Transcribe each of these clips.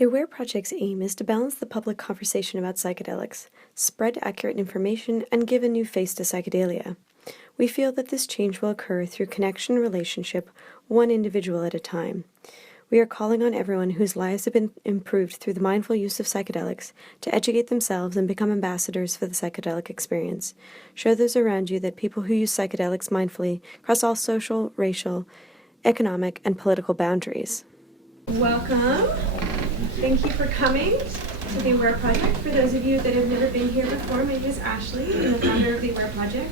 The Aware Project's aim is to balance the public conversation about psychedelics, spread accurate information, and give a new face to psychedelia. We feel that this change will occur through connection and relationship, one individual at a time. We are calling on everyone whose lives have been improved through the mindful use of psychedelics to educate themselves and become ambassadors for the psychedelic experience. Show those around you that people who use psychedelics mindfully cross all social, racial, economic, and political boundaries. Welcome. Thank you for coming to the Aware Project. For those of you that have never been here before, my name is Ashley. I'm the founder of the Aware Project,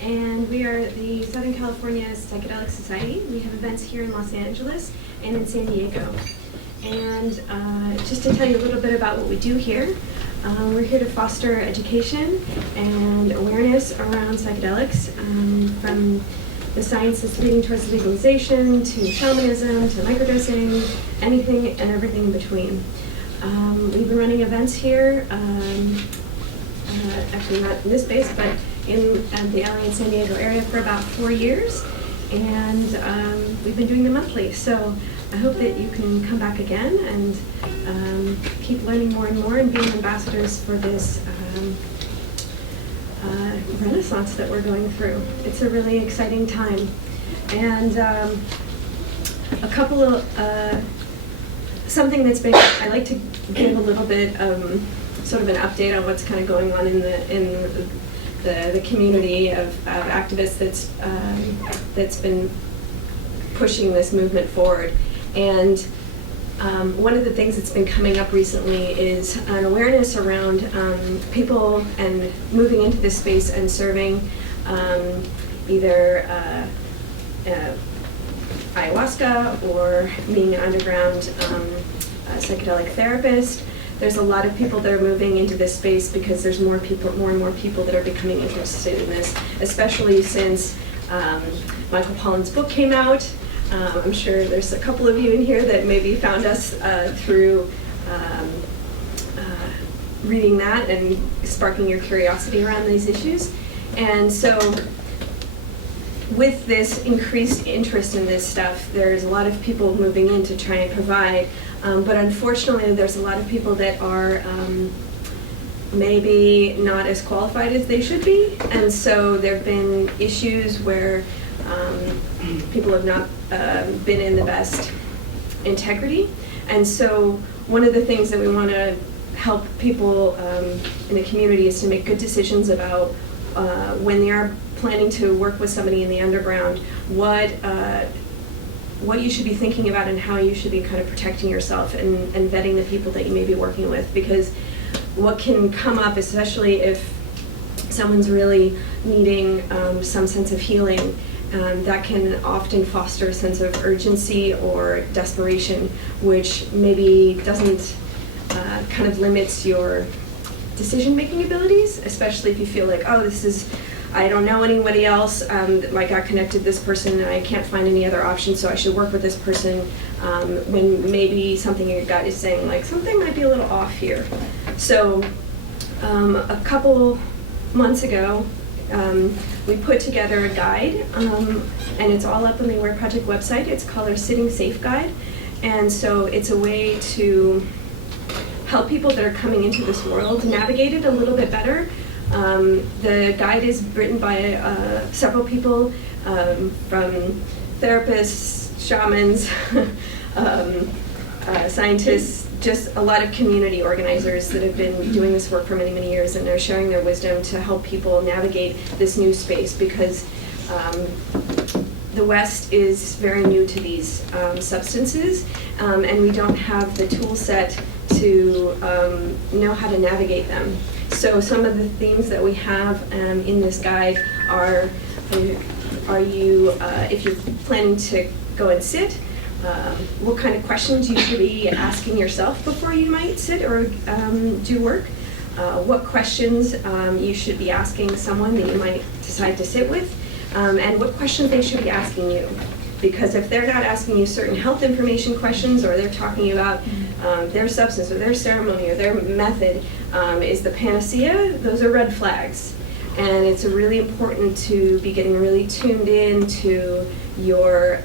and we are the Southern California Psychedelic Society. We have events here in Los Angeles and in San Diego. And just to tell you a little bit about what we do here, we're here to foster education and awareness around psychedelics, from the science that's leading towards legalization, to shamanism, to microdosing, anything and everything in between. We've been running events here, actually not in this space, but in the LA and San Diego area for about 4 years, and we've been doing them monthly. So I hope that you can come back again and keep learning more and more and being ambassadors for this renaissance that we're going through. It's a really exciting time. And a couple of, something that's been, I like to give a little bit, sort of an update on what's kind of going on in the community of activists that's been pushing this movement forward. And one of the things that's been coming up recently is an awareness around people and moving into this space and serving either ayahuasca or being an underground psychedelic therapist. There's a lot of people that are moving into this space because there's more and more people that are becoming interested in this, especially since Michael Pollan's book came out. I'm sure there's a couple of you in here that maybe found us through reading that and sparking your curiosity around these issues. And so with this increased interest in this stuff, there's a lot of people moving in to try and provide, but unfortunately there's a lot of people that are maybe not as qualified as they should be, and so there have been issues where people have not been in the best integrity. And so one of the things that we want to help people in the community is to make good decisions about when they are planning to work with somebody in the underground, what you should be thinking about and how you should be kind of protecting yourself and vetting the people that you may be working with. Because what can come up, especially if someone's really needing some sense of healing, that can often foster a sense of urgency or desperation, which maybe doesn't kind of limits your decision-making abilities, especially if you feel like, oh, I don't know anybody else, I got connected to this person and I can't find any other options, so I should work with this person, when maybe something in your gut is saying, like, something might be a little off here. So a couple months ago, we put together a guide, and it's all up on the Aware Project website. It's called our Sitting Safe Guide, and so it's a way to help people that are coming into this world navigate it a little bit better. The guide is written by several people, from therapists, shamans, scientists, just a lot of community organizers that have been doing this work for many, many years, and are sharing their wisdom to help people navigate this new space, because the West is very new to these substances, and we don't have the tool set to know how to navigate them. So some of the themes that we have in this guide are you, if you're planning to go and sit, what kind of questions you should be asking yourself before you might sit or do work, what questions you should be asking someone that you might decide to sit with, and what questions they should be asking you. Because if they're not asking you certain health information questions, or they're talking about their substance or their ceremony or their method is the panacea, those are red flags. And it's really important to be getting really tuned in to your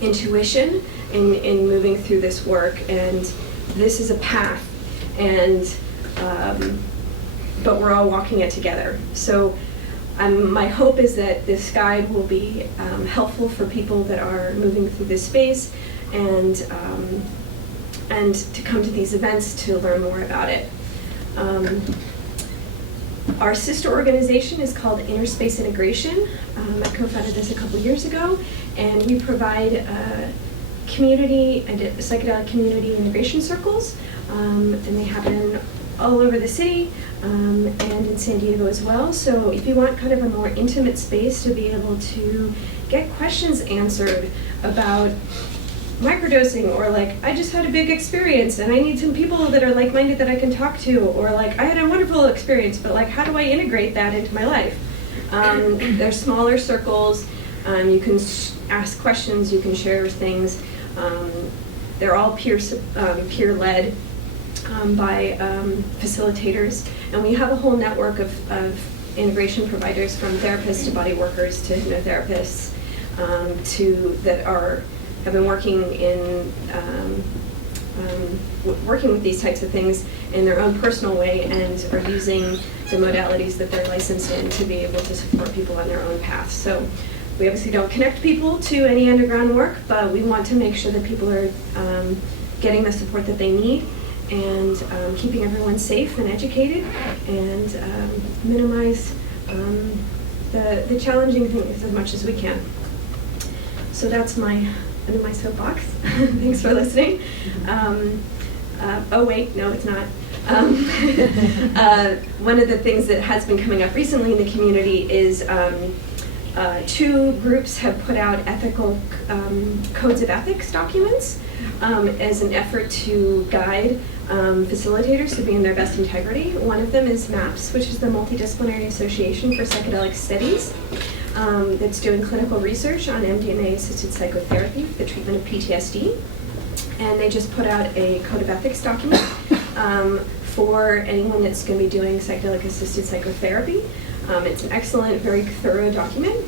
intuition in moving through this work, and this is a path, and but we're all walking it together. So my hope is that this guide will be helpful for people that are moving through this space, and to come to these events to learn more about it. Our sister organization is called Inner Space Integration. I co-founded this a couple years ago, and we provide community and psychedelic community integration circles, and they happen all over the city and in San Diego as well. So if you want kind of a more intimate space to be able to get questions answered about microdosing, or like, I just had a big experience and I need some people that are like-minded that I can talk to, or like, I had a wonderful experience, but like, how do I integrate that into my life? They're smaller circles. You can ask questions, you can share things. They're all peer-led by facilitators, and we have a whole network of integration providers, from therapists to body workers to hypnotherapists, that have been working in working with these types of things in their own personal way, and are using the modalities that they're licensed in to be able to support people on their own path. So we obviously don't connect people to any underground work, but we want to make sure that people are getting the support that they need, and keeping everyone safe and educated, and minimize the challenging things as much as we can. So that's my soapbox. Thanks for listening. Oh wait, no, it's not. One of the things that has been coming up recently in the community is two groups have put out ethical codes of ethics documents as an effort to guide facilitators to be in their best integrity. One of them is MAPS, which is the Multidisciplinary Association for Psychedelic Studies, that's doing clinical research on MDMA-assisted psychotherapy for the treatment of PTSD. And they just put out a code of ethics document for anyone that's going to be doing psychedelic-assisted psychotherapy. It's an excellent, very thorough document.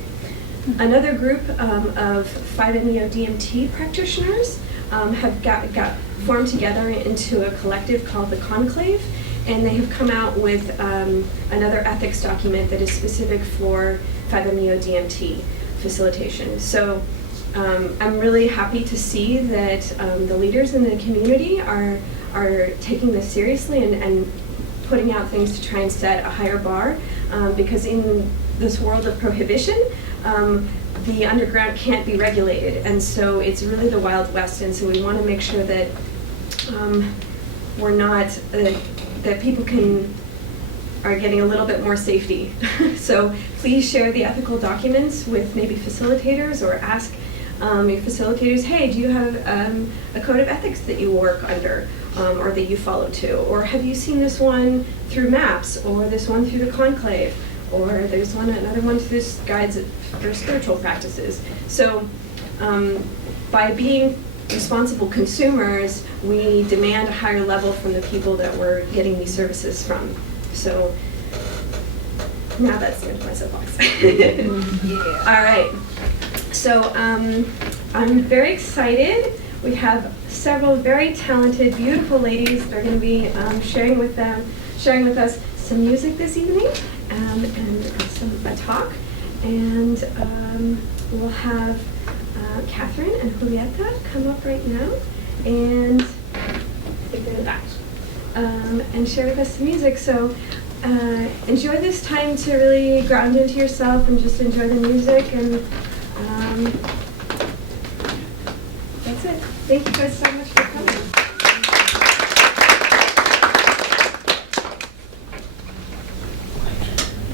Another group of 5-MeO-DMT practitioners have got formed together into a collective called the Conclave, and they have come out with another ethics document that is specific for 5-MeO-DMT facilitation. So I'm really happy to see that the leaders in the community are taking this seriously and putting out things to try and set a higher bar, because in this world of prohibition, the underground can't be regulated, and so it's really the Wild West, and so we want to make sure that we're not, that people are getting a little bit more safety. So please share the ethical documents with maybe facilitators, or ask your facilitators, hey, do you have a code of ethics that you work under, or that you follow to? Or have you seen this one through MAPS, or this one through the Conclave, or there's another one through this guides for spiritual practices. So by being responsible consumers, we demand a higher level from the people that we're getting these services from. So now that's the end of my soapbox. Yeah. All right. So I'm very excited. We have several very talented, beautiful ladies that are going to be sharing with us some music this evening, and a talk. And we'll have Catherine and Julieta come up right now and share with us some music. So enjoy this time to really ground into yourself and just enjoy the music, and that's it. Thank you guys so much for coming.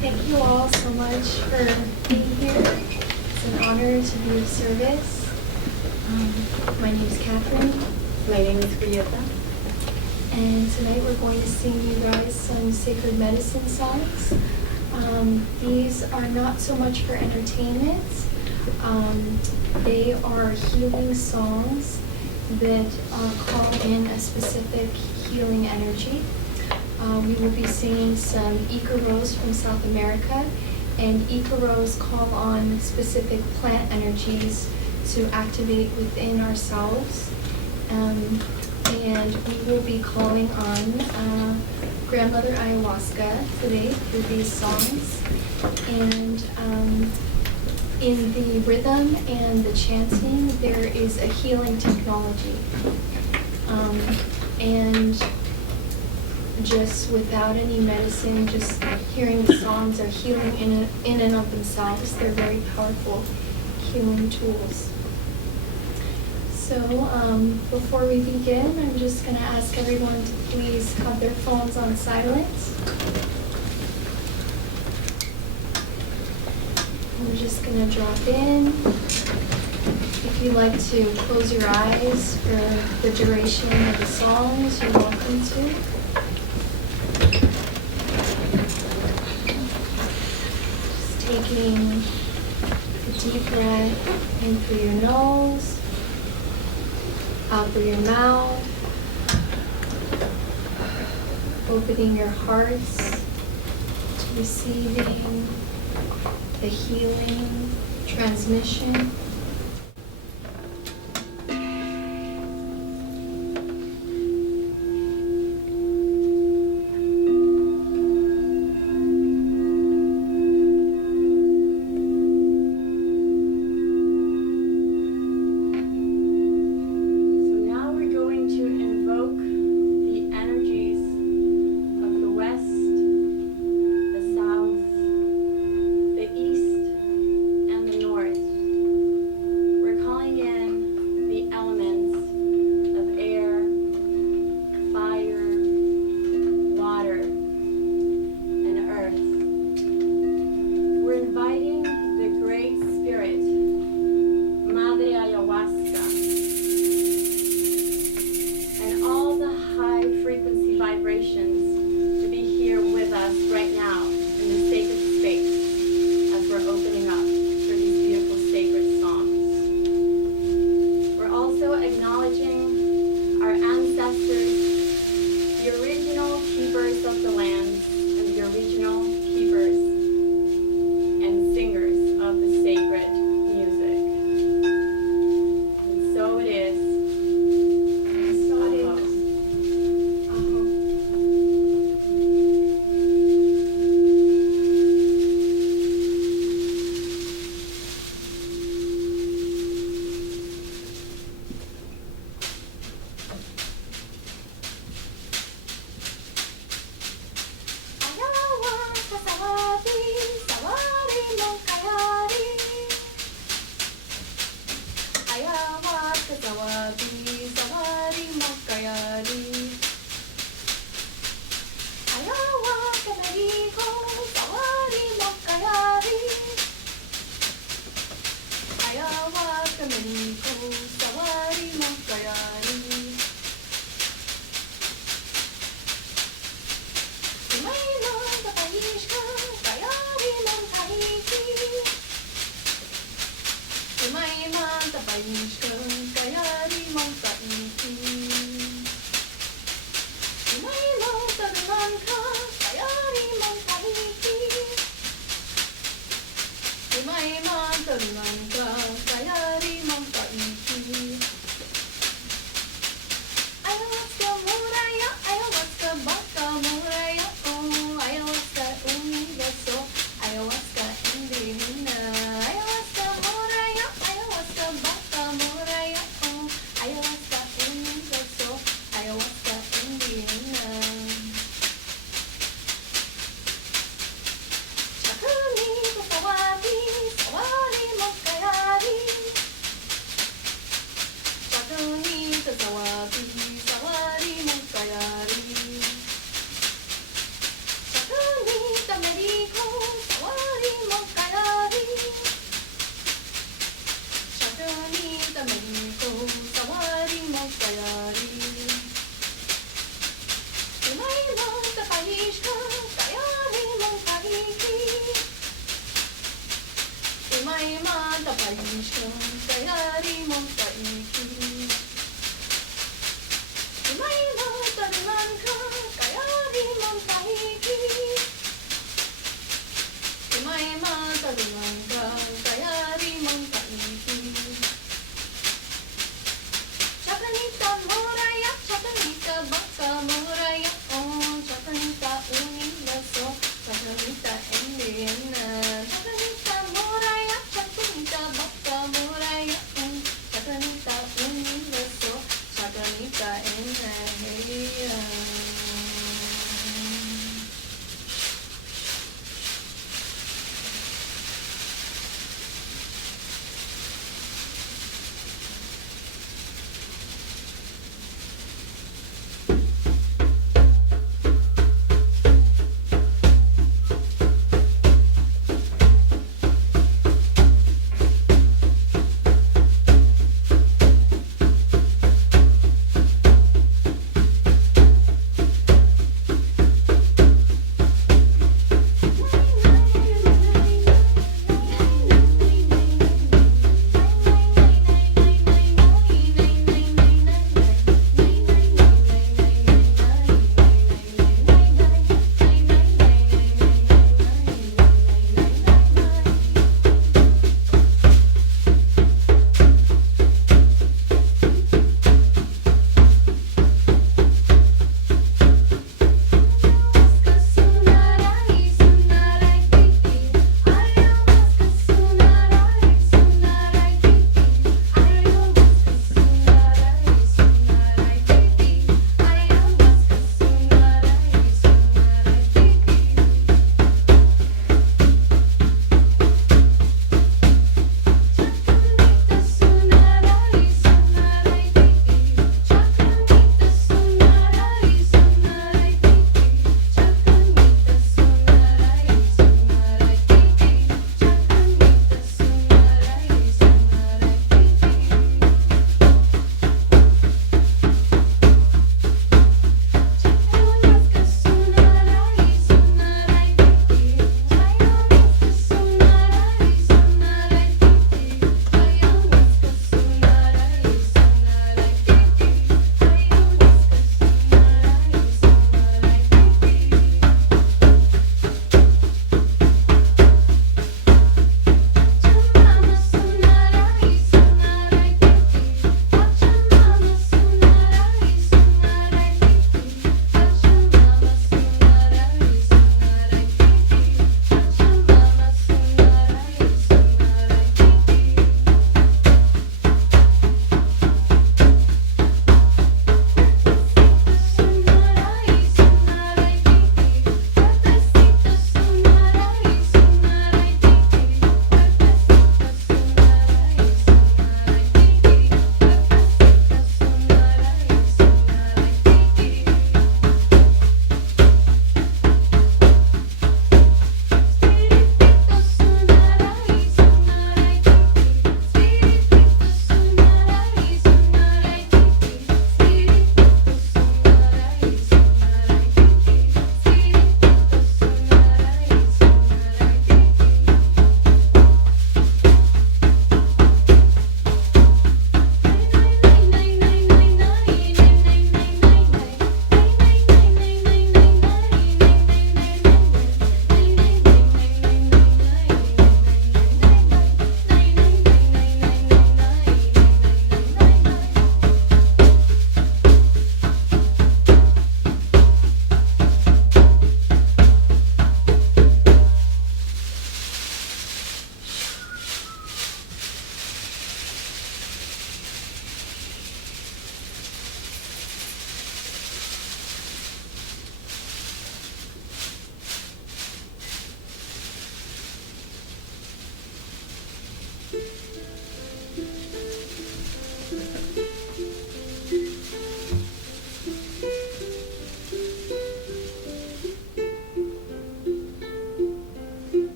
Thank you all so much for being here. It's an honor to be of service. My name is Catherine. My name is Julieta. And tonight we're going to sing you guys some sacred medicine songs. These are not so much for entertainment. They are healing songs that call in a specific healing energy. We will be singing some Icaros from South America, and Icaros call on specific plant energies to activate within ourselves. And we will be calling on Grandmother Ayahuasca today through these songs. And in the rhythm and the chanting, there is a healing technology. And just without any medicine, just hearing the songs are healing in and of themselves. They're very powerful healing tools. So before we begin, I'm just going to ask everyone to please have their phones on silent. We're just going to drop in. If you'd like to close your eyes for the duration of the songs, you're welcome to. Just taking a deep breath in through your nose, out through your mouth, opening your hearts to receiving the healing transmission.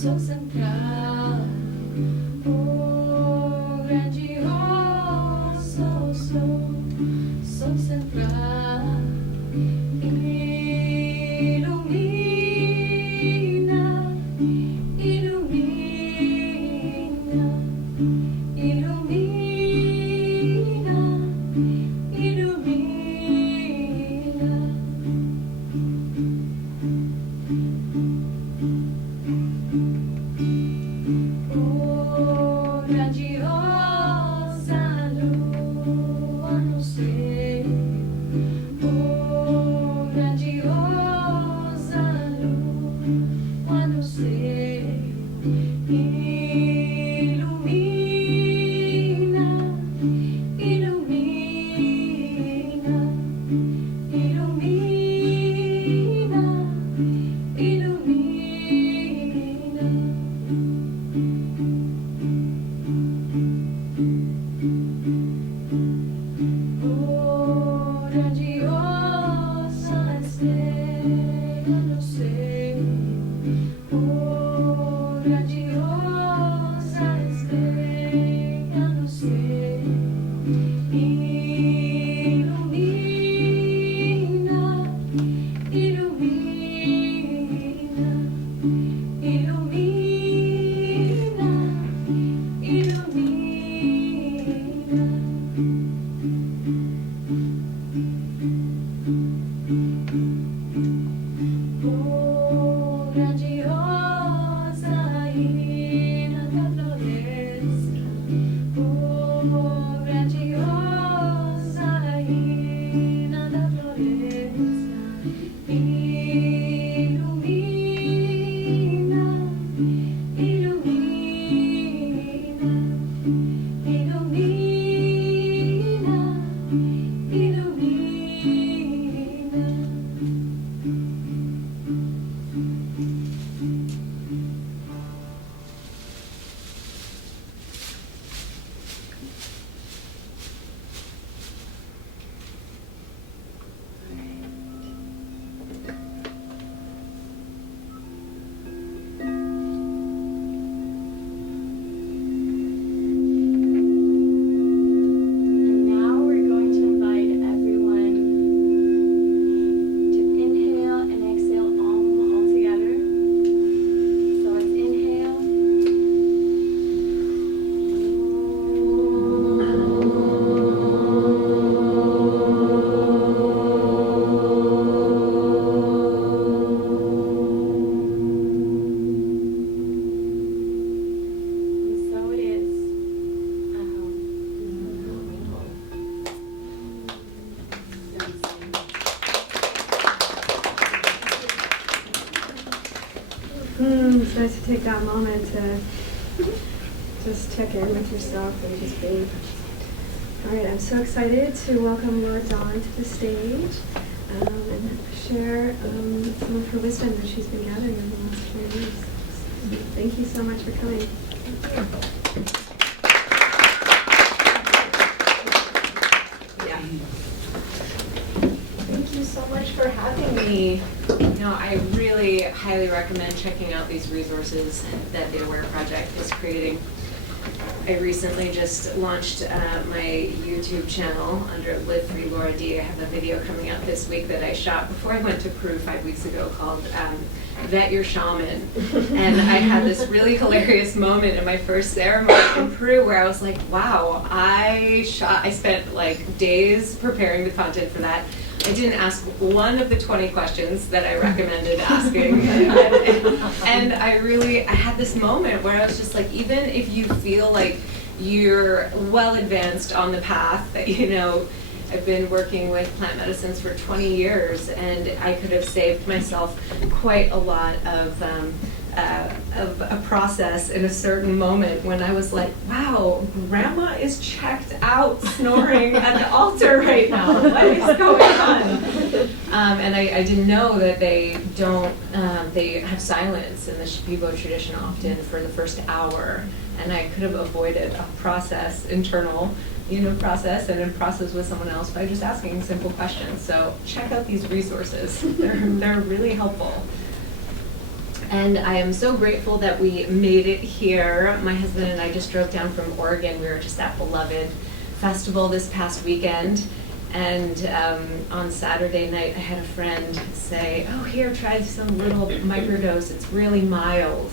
Sol central, oh grandioso sol central, ilumina, ilumina, ilumina, ilumina. Oh, grandiosa lua no céu. Oh, grandiosa lua no céu. Ilumina, ilumina, ilumina, ilumina. Oh, grandiosa estrela no céu. Oh, grandiosa estrela no céu. Ilumina, ilumina, ilumina, ilumina. Oh, grandiosa hina da floresta. Oh, grandiosa hina da floresta. Ilumina, ilumina, ilumina, ilumina. Now we're going to invite everyone to inhale and exhale all together. So let's inhale. And so it is. It's nice to take that moment to just check in with yourself and just be. All right, I'm so excited to welcome Laura Dawn to the stage and share some of her wisdom that she's been gathering over the last 4 years. Thank you so much for coming. Yeah. Thank you so much for having me. You know, I really highly recommend checking out these resources that the Aware Project is creating. I recently just launched my YouTube channel under Live Free Laura D. I have a video coming out this week that I shot before I went to Peru 5 weeks ago called Vet Your Shaman. And I had this really hilarious moment in my first ceremony in Peru where I was like, wow, I spent like days preparing the content for that. I didn't ask one of the 20 questions that I recommended asking. And I had this moment where I was just like, even if you feel like you're well advanced on the path, you know, I've been working with plant medicines for 20 years and I could have saved myself quite a lot of of a process in a certain moment when I was like, wow, grandma is checked out snoring at the altar right now. What is going on? And I didn't know that they don't, they have silence in the Shipibo tradition often for the first hour. And I could have avoided a process, internal, process, and then process with someone else by just asking simple questions. So check out these resources. They're really helpful. And I am so grateful that we made it here. My husband and I just drove down from Oregon. We were just at Beloved Festival this past weekend. And on Saturday night, I had a friend say, oh, here, try some little microdose. It's really mild.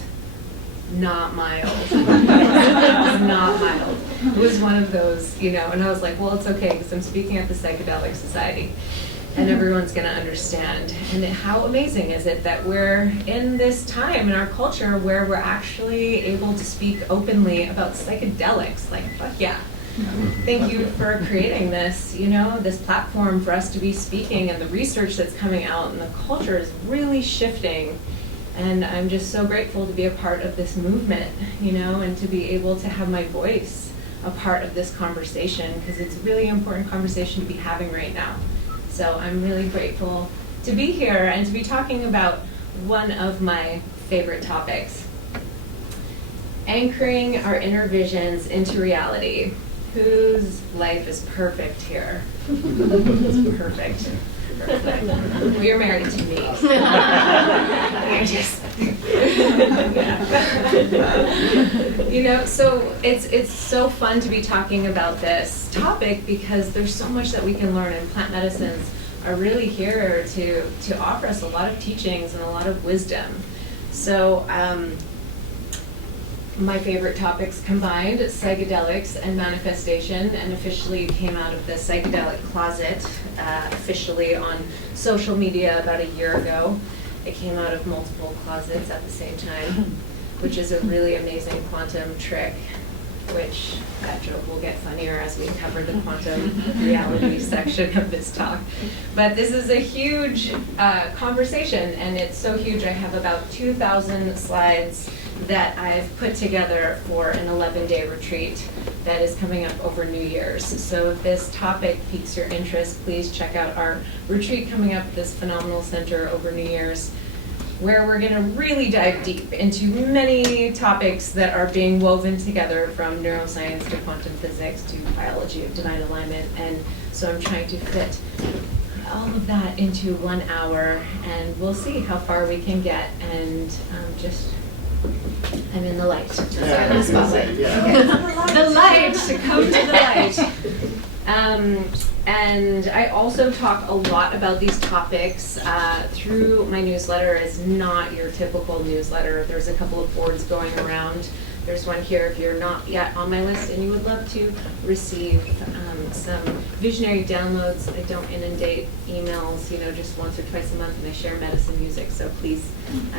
Not mild. Not mild. It was one of those, and I was like, well, it's okay, because I'm speaking at the Psychedelic Society. And everyone's going to understand. And how amazing is it that we're in this time in our culture where we're actually able to speak openly about psychedelics? Like, fuck yeah. Thank you for creating this, this platform for us to be speaking, and the research that's coming out, and the culture is really shifting. And I'm just so grateful to be a part of this movement, and to be able to have my voice a part of this conversation, because it's a really important conversation to be having right now. So I'm really grateful to be here and to be talking about one of my favorite topics, anchoring our inner visions into reality. Whose life is perfect here? It's perfect. Perfect. Well, you're married to me. You're just, yeah. So it's so fun to be talking about this topic, because there's so much that we can learn, and plant medicines are really here to offer us a lot of teachings and a lot of wisdom. So my favorite topics combined, psychedelics and manifestation, and officially came out of the psychedelic closet officially on social media about a year ago. It came out of multiple closets at the same time, which is a really amazing quantum trick, which that joke will get funnier as we cover the quantum reality section of this talk. But this is a huge conversation, and it's so huge I have about 2,000 slides that I've put together for an 11-day retreat that is coming up over New Year's. So if this topic piques your interest, please check out our retreat coming up at this phenomenal center over New Year's, where we're going to really dive deep into many topics that are being woven together, from neuroscience to quantum physics to biology of divine alignment. And so I'm trying to fit all of that into 1 hour, and we'll see how far we can get. And I'm in the light. Yeah, the spotlight. Yeah. Okay. The light, come to the light. And I also talk a lot about these topics through my newsletter. It's not your typical newsletter. There's a couple of boards going around. There's one here if you're not yet on my list and you would love to receive some visionary downloads. I don't inundate emails, just once or twice a month, and I share medicine music. So please,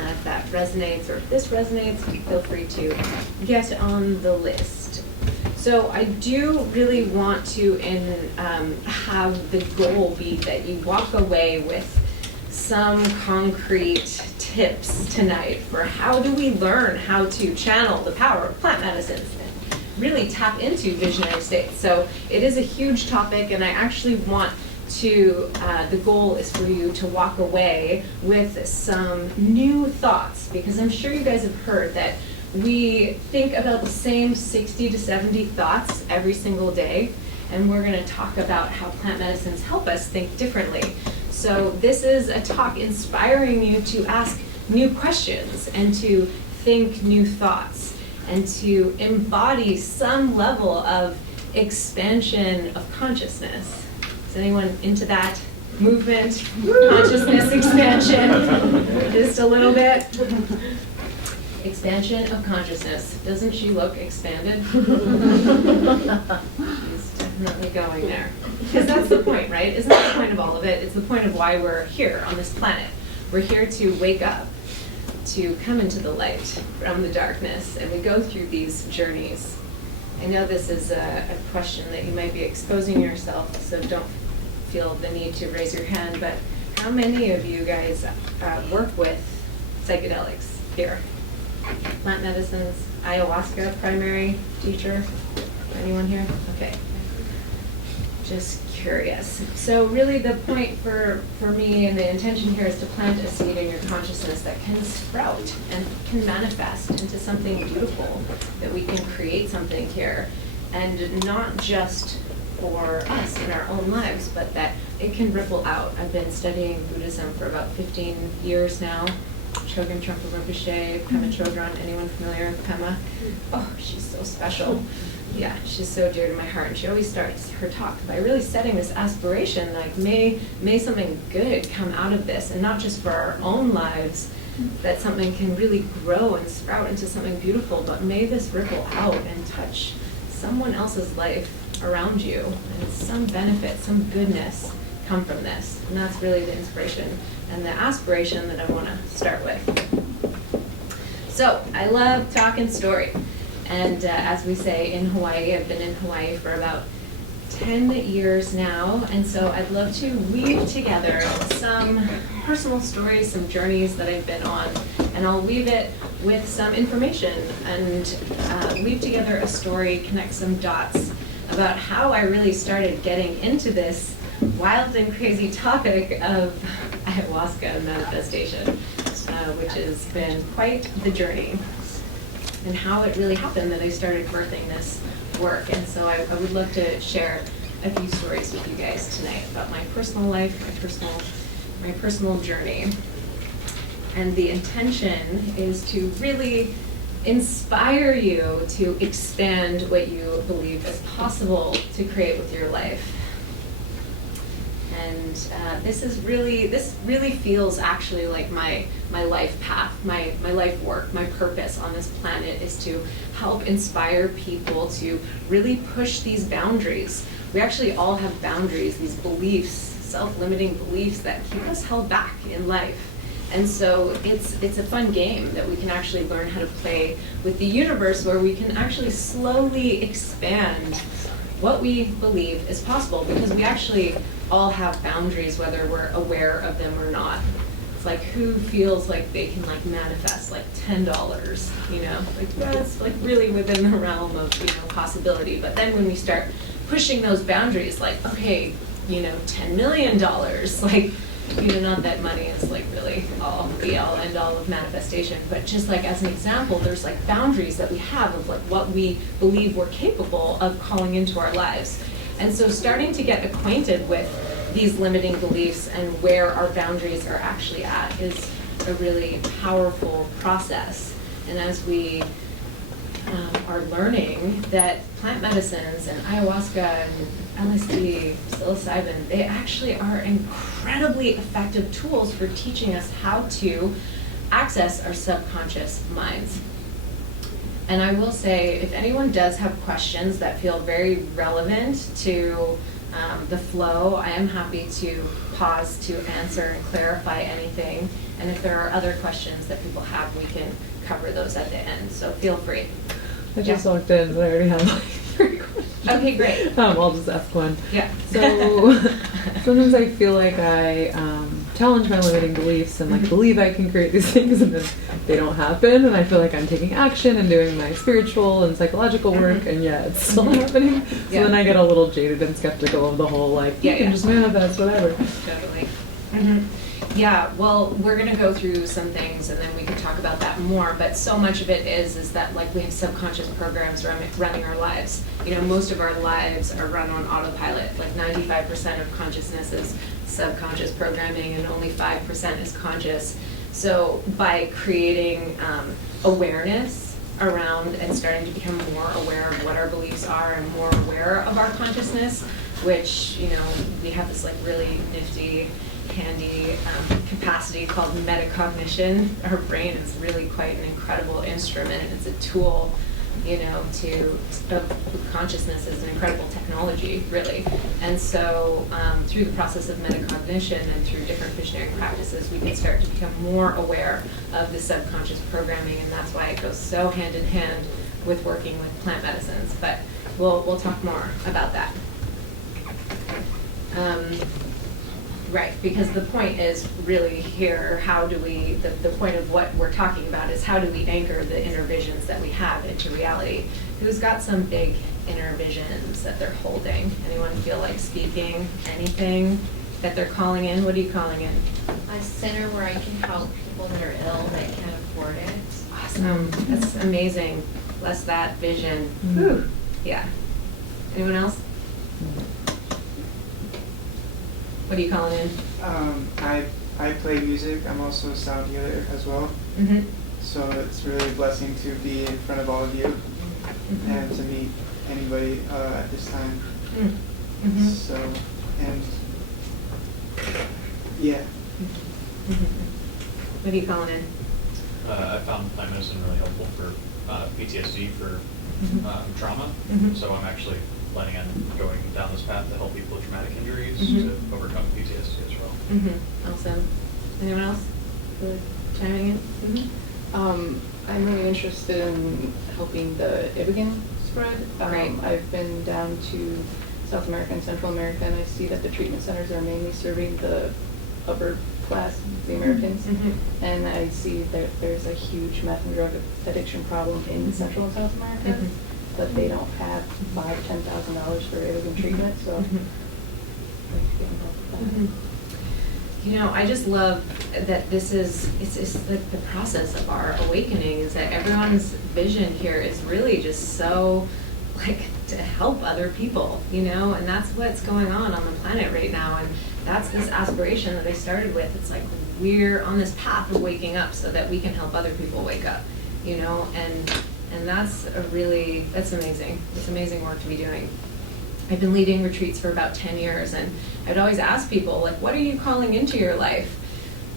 if that resonates, or if this resonates, feel free to get on the list. So I do really want to have the goal be that you walk away with some concrete tips tonight for how do we learn how to channel the power of plant medicines and really tap into visionary states. So it is a huge topic, and I actually want to, the goal is for you to walk away with some new thoughts, because I'm sure you guys have heard that we think about the same 60 to 70 thoughts every single day, and we're going to talk about how plant medicines help us think differently. So this is a talk inspiring you to ask new questions and to think new thoughts and to embody some level of expansion of consciousness. Is anyone into that movement? Consciousness expansion? Just a little bit? Expansion of consciousness. Doesn't she look expanded? She's definitely going there. Because that's the point, right? Isn't that the point of all of it? It's the point of why we're here on this planet. We're here to wake up, to come into the light from the darkness, and we go through these journeys. I know this is a question that you might be exposing yourself, so don't feel the need to raise your hand, but how many of you guys work with psychedelics here? plant medicines, ayahuasca primary teacher? Anyone here? Okay. Just curious. So really the point for me and the intention here is to plant a seed in your consciousness that can sprout and can manifest into something beautiful, that we can create something here, and not just for us in our own lives, but that it can ripple out. I've been studying Buddhism for about 15 years now. Chogyam Trungpa Rinpoche, Pema Chodron, anyone familiar with Pema? Oh, she's so special. Yeah, she's so dear to my heart, and she always starts her talk by really setting this aspiration, like may something good come out of this, and not just for our own lives, that something can really grow and sprout into something beautiful, but may this ripple out and touch someone else's life around you, and some benefit, some goodness come from this. And that's really the inspiration and the aspiration that I want to start with. So I love talking story. And as we say in Hawaii, I've been in Hawaii for about 10 years now, and so I'd love to weave together some personal stories, some journeys that I've been on, and I'll weave it with some information and weave together a story, connect some dots about how I really started getting into this wild and crazy topic of ayahuasca and manifestation, which has been quite the journey, and how it really happened that I started birthing this work. And so I would love to share a few stories with you guys tonight about my personal life, my personal journey. And the intention is to really inspire you to expand what you believe is possible to create with your life. And this really feels actually like my life path, my life work, my purpose on this planet is to help inspire people to really push these boundaries. We actually all have boundaries, these beliefs, self-limiting beliefs that keep us held back in life. And so it's a fun game that we can actually learn how to play with the universe, where we can actually slowly expand what we believe is possible, because we actually all have boundaries, whether we're aware of them or not. It's like, who feels like they can like manifest like $10, you know? Like that's like really within the realm of, you know, possibility. But then when we start pushing those boundaries, like, okay, you know, $10 million, like, you know, not that money is like really all be all end all of manifestation, but just like as an example, there's like boundaries that we have of like what we believe we're capable of calling into our lives. And so starting to get acquainted with these limiting beliefs and where our boundaries are actually at is a really powerful process. And as we are learning that plant medicines and ayahuasca and LSD, psilocybin, they actually are incredibly effective tools for teaching us how to access our subconscious minds. And I will say, if anyone does have questions that feel very relevant to the flow, I am happy to pause to answer and clarify anything. And if there are other questions that people have, we can cover those at the end. So feel free. I just walked in, but I already have like 3 questions. Okay, great. I'll just ask one. Yeah. So sometimes I feel like I challenge my limiting beliefs and like believe I can create these things, and then they don't happen, and I feel like I'm taking action and doing my spiritual and psychological work, and yet it's still not happening. So then I get a little jaded and skeptical of the whole like, you can just manifest whatever. Totally. Mm-hmm. Yeah, well, we're going to go through some things, and then we can talk about that more, but so much of it is that like we have subconscious programs running our lives. You know, most of our lives are run on autopilot. Like 95% of consciousness is subconscious programming, and only 5% is conscious. So by creating awareness around and starting to become more aware of what our beliefs are and more aware of our consciousness, which, you know, we have this like really nifty, handy capacity called metacognition. Our brain is really quite an incredible instrument. It's a tool, you know, consciousness is an incredible technology, really. And so through the process of metacognition and through different visionary practices, we can start to become more aware of the subconscious programming, and that's why it goes so hand in hand with working with plant medicines. But we'll talk more about that. Right, because the point is really here, how do we, the point of what we're talking about is how do we anchor the inner visions that we have into reality? Who's got some big inner visions that they're holding? Anyone feel like speaking? Anything that they're calling in? What are you calling in? A center where I can help people that are ill that can't afford it. Awesome, that's amazing. Bless that vision. Mm-hmm. Whew. Yeah. Anyone else? What are you calling in? I play music. I'm also a sound healer as well. Mm-hmm. So it's really a blessing to be in front of all of you Mm-hmm. and to meet anybody at this time. Mm-hmm. So, and yeah. Mm-hmm. What are you calling in? I found plant medicine really helpful for PTSD, for trauma. Mhm. So I'm actually planning on going down this path to help people with traumatic injuries Mhm. to overcome PTSD as well. Mm-hmm. Awesome. Anyone else? Really chiming in? Mm-hmm. I'm really interested in helping the Ibogaine spread. Right. I've been down to South America and Central America, and I see that the treatment centers are mainly serving the upper class, the Americans. Mhm. And I see that there's a huge meth and drug addiction problem in Central and South America, Mhm. but they don't have $5,000 to $10,000 for Ibogaine treatment, so I'd Mhm. like to get involved with that. Mhm. You know, I just love that this is, it's like the process of our awakening is that everyone's vision here is really just so like to help other people, you know, and that's what's going on the planet right now. And that's this aspiration that I started with. It's like we're on this path of waking up so that we can help other people wake up, you know, and that's that's amazing. It's amazing work to be doing. I've been leading retreats for about 10 years, and I'd always ask people, like, what are you calling into your life?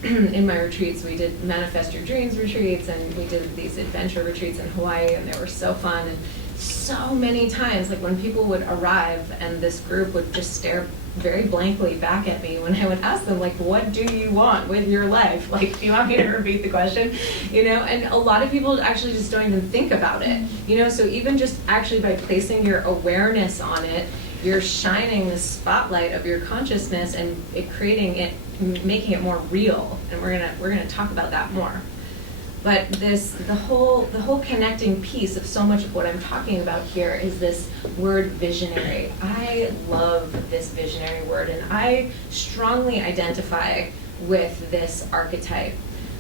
In my retreats, we did Manifest Your Dreams retreats, and we did these adventure retreats in Hawaii, and they were so fun. And so many times, like when people would arrive and this group would just stare very blankly back at me when I would ask them, like, what do you want with your life? Like, do you want me to repeat the question? You know, and a lot of people actually just don't even think about it. You know, so even just actually by placing your awareness on it, you're shining the spotlight of your consciousness and making it more real. And we're gonna talk about that more. But the whole connecting piece of so much of what I'm talking about here is this word visionary. I love this visionary word, and I strongly identify with this archetype.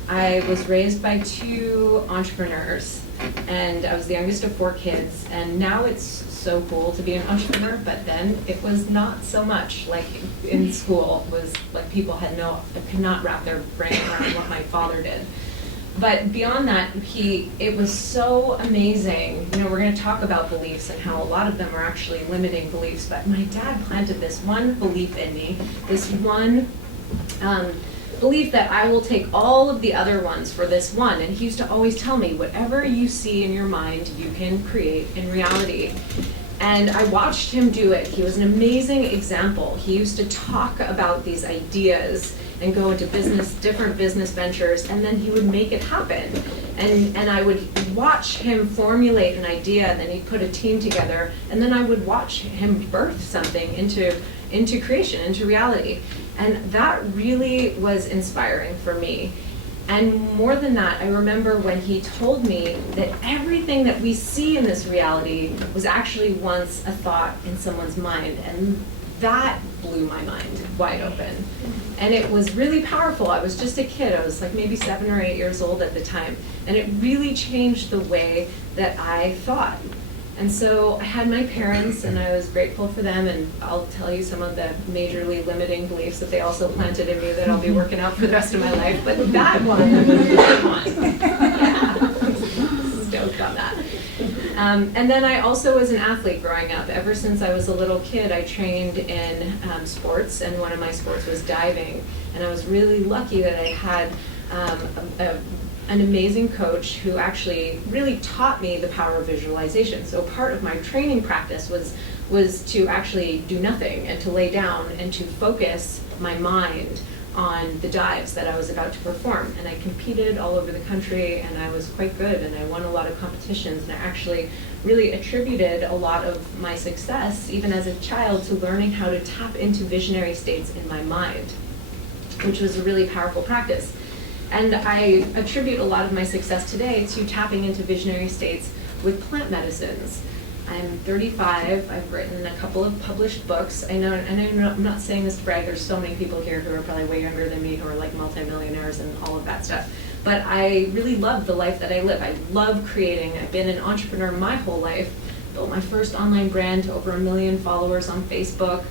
I was raised by 2 entrepreneurs, and I was the youngest of 4 kids, and now it's so cool to be an entrepreneur, but then it was not so much. Like in school, it was like people could not wrap their brain around what my father did. But beyond that, it was so amazing. You know, we're going to talk about beliefs and how a lot of them are actually limiting beliefs, but my dad planted this one belief in me, this one belief that I will take all of the other ones for this one. And he used to always tell me, whatever you see in your mind, you can create in reality. And I watched him do it. He was an amazing example. He used to talk about these ideas and go into different business ventures, and then he would make it happen. And I would watch him formulate an idea, and then he'd put a team together, and then I would watch him birth something into creation, into reality. And that really was inspiring for me. And more than that, I remember when he told me that everything that we see in this reality was actually once a thought in someone's mind. And that blew my mind wide open. And it was really powerful. I was just a kid. I was like maybe 7 or 8 years old at the time. And it really changed the way that I thought. And so I had my parents, and I was grateful for them, and I'll tell you some of the majorly limiting beliefs that they also planted in me that I'll be working out for the rest of my life. But that one was a good one. Yeah. Stoked on that. And then I also was an athlete growing up. Ever since I was a little kid, I trained in sports, and one of my sports was diving. And I was really lucky that I had an amazing coach who actually really taught me the power of visualization. So part of my training practice was to actually do nothing and to lay down and to focus my mind on the dives that I was about to perform. And I competed all over the country, and I was quite good, and I won a lot of competitions, and I actually really attributed a lot of my success, even as a child, to learning how to tap into visionary states in my mind. which was a really powerful practice. And I attribute a lot of my success today to tapping into visionary states with plant medicines. I'm 35, I've written a couple of published books. I know I'm not saying this to brag, there's so many people here who are probably way younger than me who are like multimillionaires and all of that stuff. But I really love the life that I live. I love creating. I've been an entrepreneur my whole life, built my first online brand to over 1 million followers on Facebook.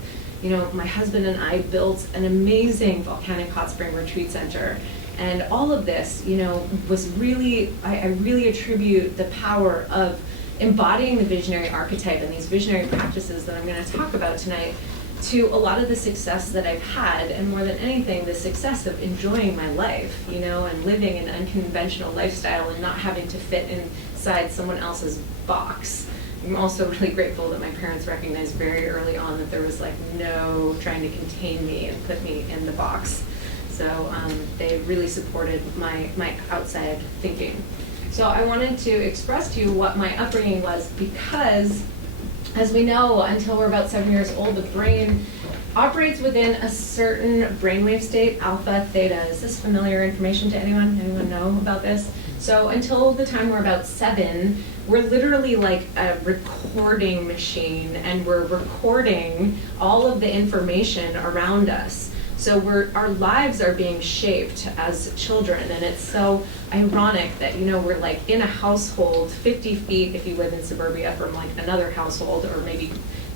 You know, my husband and I built an amazing volcanic hot spring retreat center. And all of this, you know, was really, I really attribute the power of embodying the visionary archetype and these visionary practices that I'm going to talk about tonight to a lot of the success that I've had, and more than anything, the success of enjoying my life, you know, and living an unconventional lifestyle and not having to fit inside someone else's box. I'm also really grateful that my parents recognized very early on that there was like no trying to contain me and put me in the box. So they really supported my outside thinking. So I wanted to express to you what my upbringing was, because as we know, until we're about 7 years old, the brain operates within a certain brainwave state, alpha, theta. Is this familiar information to anyone? Anyone know about this? So until the time we're about 7, we're literally like a recording machine, and we're recording all of the information around us. So our lives are being shaped as children, and it's so ironic that, you know, we're like in a household 50 feet if you live in suburbia from like another household, or maybe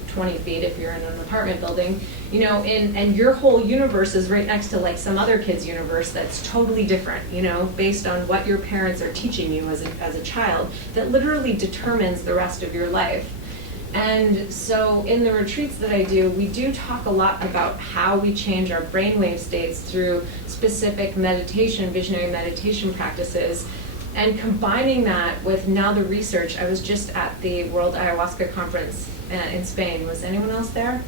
20 feet if you're in an apartment building, you know, and your whole universe is right next to like some other kid's universe that's totally different, you know, based on what your parents are teaching you as a child, that literally determines the rest of your life. And so in the retreats that I do, we do talk a lot about how we change our brainwave states through specific meditation, visionary meditation practices, and combining that with now the research. I was just at the World Ayahuasca Conference in Spain. Was anyone else there?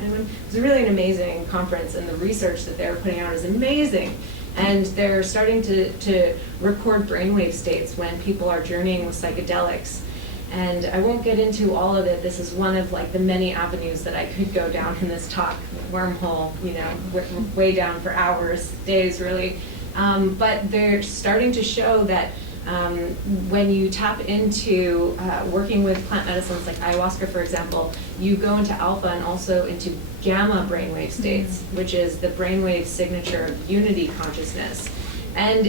Anyone? It was really an amazing conference, and the research that they're putting out is amazing. And they're starting to record brainwave states when people are journeying with psychedelics. And I won't get into all of it. This is one of like the many avenues that I could go down in this talk, wormhole, you know, way down for hours, days really. But they're starting to show that when you tap into working with plant medicines like ayahuasca, for example, you go into alpha and also into gamma brainwave states, which is the brainwave signature of unity consciousness. And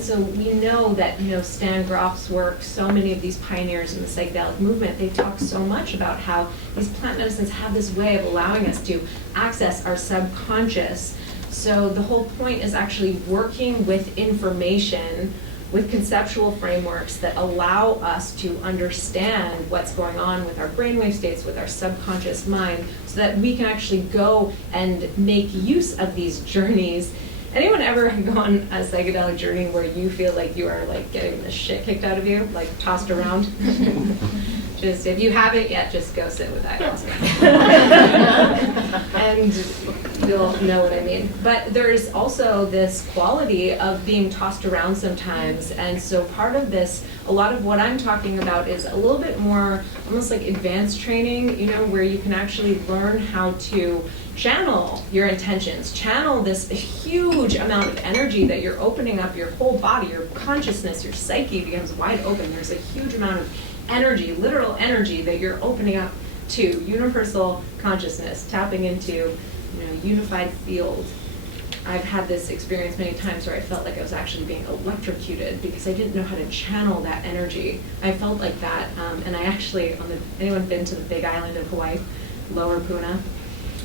so we know that, you know, Stan Grof's work, so many of these pioneers in the psychedelic movement, they talk so much about how these plant medicines have this way of allowing us to access our subconscious. So the whole point is actually working with information, with conceptual frameworks that allow us to understand what's going on with our brainwave states, with our subconscious mind, so that we can actually go and make use of these journeys. Anyone ever go on a psychedelic journey where you feel like you are like getting the shit kicked out of you, like tossed around? Just, if you haven't yet, just go sit with ayahuasca. And you'll know what I mean. But there's also this quality of being tossed around sometimes. And so part of this, a lot of what I'm talking about is a little bit more almost like advanced training, you know, where you can actually learn how to channel your intentions, channel this huge amount of energy that you're opening up your whole body, your consciousness, your psyche becomes wide open. There's a huge amount of energy, literal energy that you're opening up to universal consciousness, tapping into, you know, unified field. I've had this experience many times where I felt like I was actually being electrocuted because I didn't know how to channel that energy. I felt like that, and I actually, anyone been to the Big Island of Hawaii, Lower Puna?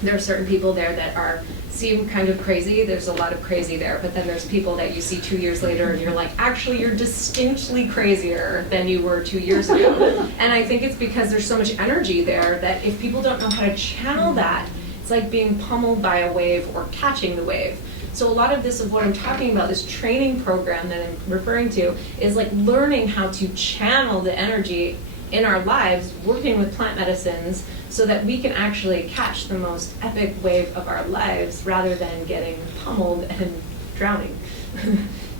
There are certain people there that seem kind of crazy. There's a lot of crazy there, but then there's people that you see 2 years later and you're like, actually, you're distinctly crazier than you were 2 years ago. And I think it's because there's so much energy there that if people don't know how to channel that, it's like being pummeled by a wave or catching the wave. So a lot of this of what I'm talking about, this training program that I'm referring to, is like learning how to channel the energy in our lives, working with plant medicines, so that we can actually catch the most epic wave of our lives rather than getting pummeled and drowning.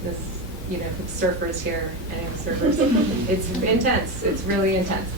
This, you know, surfers here, I know surfers. It's intense, it's really intense.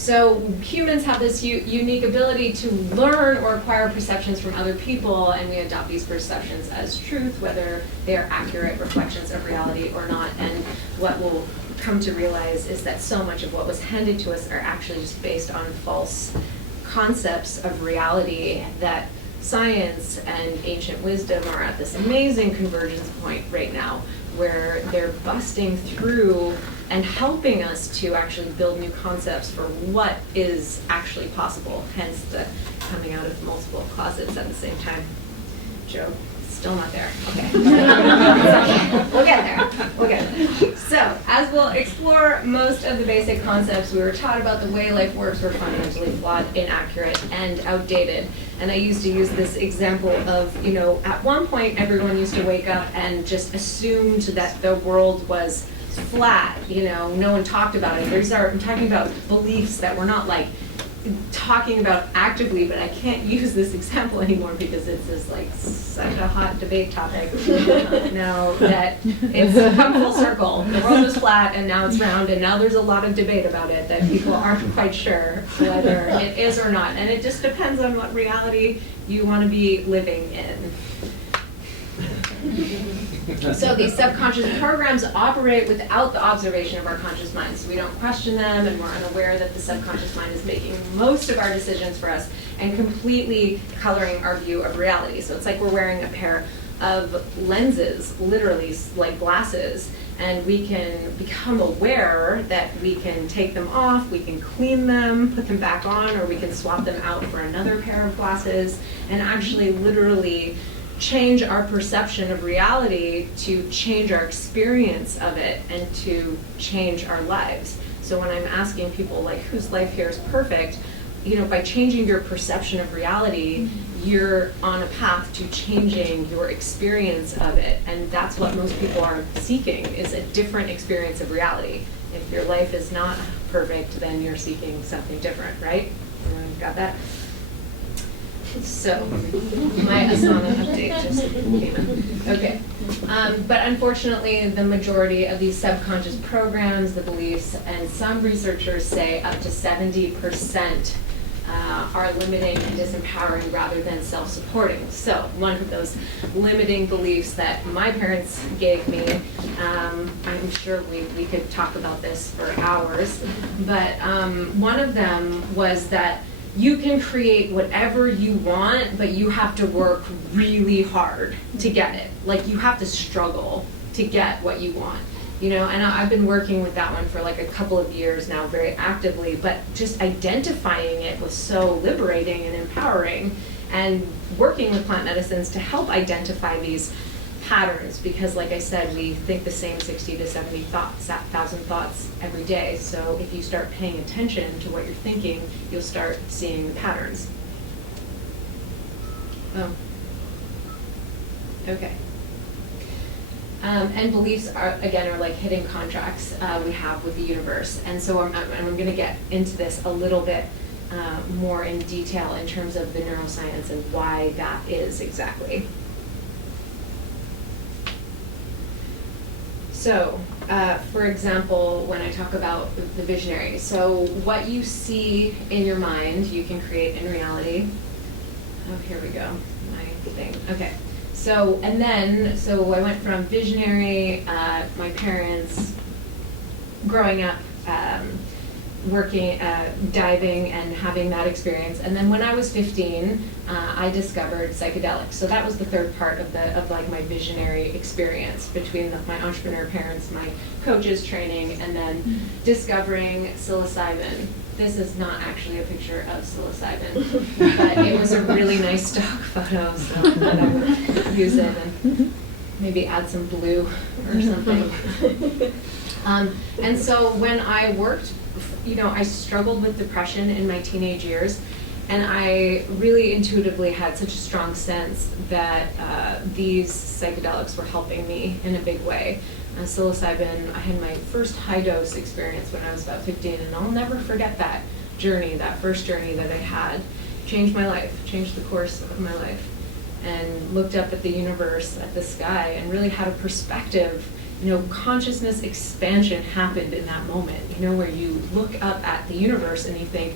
So humans have this unique ability to learn or acquire perceptions from other people, and we adopt these perceptions as truth, whether they are accurate reflections of reality or not. And what we'll come to realize is that so much of what was handed to us are actually just based on false concepts of reality, that science and ancient wisdom are at this amazing convergence point right now, where they're busting through and helping us to actually build new concepts for what is actually possible, hence the coming out of multiple closets at the same time. Joe, still not there. Okay. It's okay. We'll get there. We'll get there. So, as we'll explore most of the basic concepts we were taught about the way life works were fundamentally flawed, inaccurate, and outdated. And I used to use this example of, at one point everyone used to wake up and just assumed that the world was flat, no one talked about it. I'm talking about beliefs that we're not like talking about actively, but I can't use this example anymore because it's just like such a hot debate topic now that it's come full circle. The world is flat and now it's round, and now there's a lot of debate about it that people aren't quite sure whether it is or not. And it just depends on what reality you want to be living in. So these subconscious programs operate without the observation of our conscious mind. So we don't question them, and we're unaware that the subconscious mind is making most of our decisions for us and completely coloring our view of reality. So it's like we're wearing a pair of lenses, literally like glasses, and we can become aware that we can take them off, we can clean them, put them back on, or we can swap them out for another pair of glasses, and actually literally change our perception of reality to change our experience of it and to change our lives. So when I'm asking people like whose life here is perfect, by changing your perception of reality, you're on a path to changing your experience of it. And that's what most people are seeking, is a different experience of reality. If your life is not perfect, then you're seeking something different, right? Everyone got that? So, my Asana update just came in. Okay. But unfortunately, the majority of these subconscious programs, the beliefs, and some researchers say up to 70% are limiting and disempowering rather than self-supporting. So, one of those limiting beliefs that my parents gave me, I'm sure we could talk about this for hours, but one of them was that you can create whatever you want, but you have to work really hard to get it. Like, you have to struggle to get what you want. And I've been working with that one for like a couple of years now very actively, but just identifying it was so liberating and empowering, and working with plant medicines to help identify these patterns, because like I said, we think the same 60 to 70,000 thoughts every day. So if you start paying attention to what you're thinking, you'll start seeing the patterns. Oh. Okay. And beliefs are like hidden contracts we have with the universe. And so I'm going to get into this a little bit more in detail in terms of the neuroscience and why that is exactly. So, for example, when I talk about the visionary, so what you see in your mind, you can create in reality. Oh, here we go, my thing. Okay, so I went from visionary, my parents, growing up, working, diving and having that experience. And then when I was 15, I discovered psychedelics. So that was the third part of my visionary experience, between my entrepreneur parents, my coaches training, and then discovering psilocybin. This is not actually a picture of psilocybin, but it was a really nice stock photo, so I thought I would use it and maybe add some blue or something. And so when I worked, I struggled with depression in my teenage years, and I really intuitively had such a strong sense that these psychedelics were helping me in a big way. Psilocybin, I had my first high dose experience when I was about 15, and I'll never forget that journey, that first journey that I had. Changed my life, changed the course of my life, and looked up at the universe, at the sky, and really had a perspective consciousness expansion happened in that moment, where you look up at the universe and you think,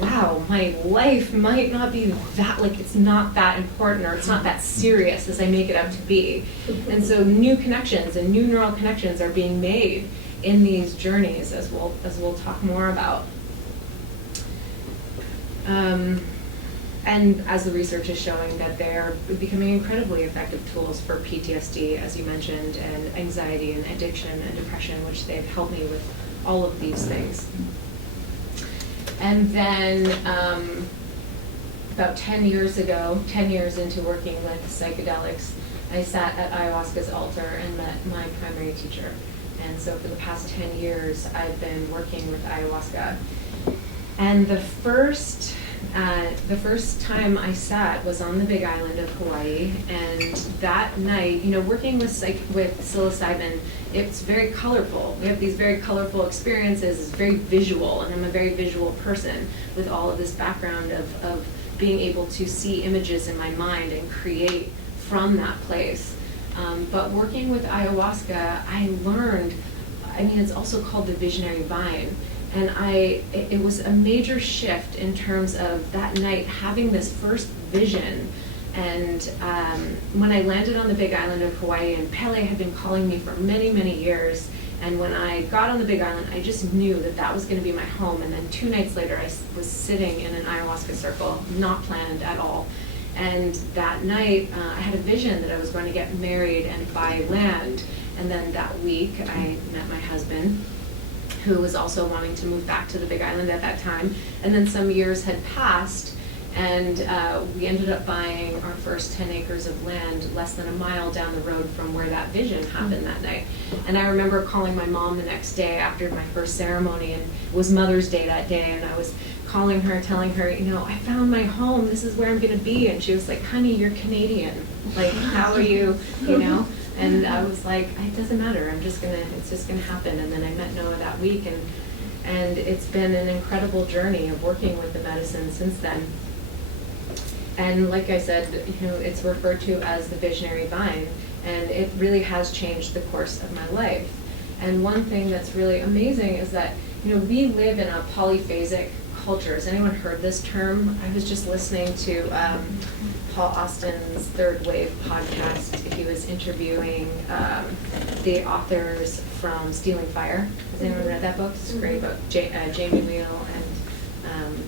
wow, my life might not be that, like, it's not that important, or it's not that serious as I make it out to be. And so new connections and new neural connections are being made in these journeys, as we'll talk more about. And as the research is showing, that they're becoming incredibly effective tools for PTSD, as you mentioned, and anxiety and addiction and depression, which they've helped me with all of these things. And then about 10 years ago, 10 years into working with psychedelics, I sat at Ayahuasca's altar and met my primary teacher. And so for the past 10 years, I've been working with Ayahuasca. And the first time I sat was on the Big Island of Hawaii, and that night, working with psilocybin, it's very colorful. We have these very colorful experiences. It's very visual, and I'm a very visual person with all of this background of being able to see images in my mind and create from that place. But working with ayahuasca, I learned, it's also called the visionary vine. And it was a major shift in terms of that night having this first vision. And when I landed on the Big Island of Hawaii, and Pele had been calling me for many, many years. And when I got on the Big Island, I just knew that that was going to be my home. And then 2 nights later, I was sitting in an ayahuasca circle, not planned at all. And that night, I had a vision that I was going to get married and buy land. And then that week, I met my husband, who was also wanting to move back to the Big Island at that time. And then some years had passed, and we ended up buying our first 10 acres of land less than a mile down the road from where that vision happened that night. And I remember calling my mom the next day after my first ceremony, and it was Mother's Day that day, and I was calling her, telling her, I found my home, this is where I'm gonna be. And she was like, honey, you're Canadian. Like, how are you, And I was like, it doesn't matter, it's just gonna happen. And then I met Noah that week, and it's been an incredible journey of working with the medicine since then. And like I said, it's referred to as the visionary vine, and it really has changed the course of my life. And one thing that's really amazing is that, we live in a polyphasic culture. Has anyone heard this term? I was just listening to Paul Austin's Third Wave podcast. He was interviewing the authors from Stealing Fire. Has anyone read that book? It's a great book. Jamie Wheel and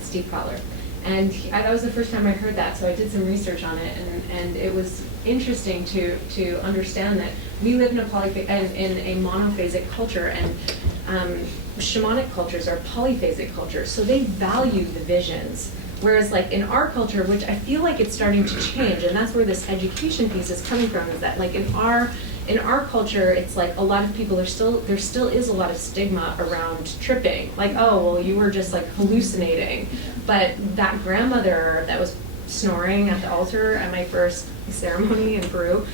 Steve Collar. And that was the first time I heard that, so I did some research on it, and it was interesting to understand that we live in a monophasic culture, and shamanic cultures are polyphasic cultures, so they value the visions. Whereas like in our culture, which I feel like it's starting to change, and that's where this education piece is coming from, is that like in our culture, it's like a lot of people there still is a lot of stigma around tripping. Like, oh, well, you were just like hallucinating. But that grandmother that was snoring at the altar at my first ceremony in Peru,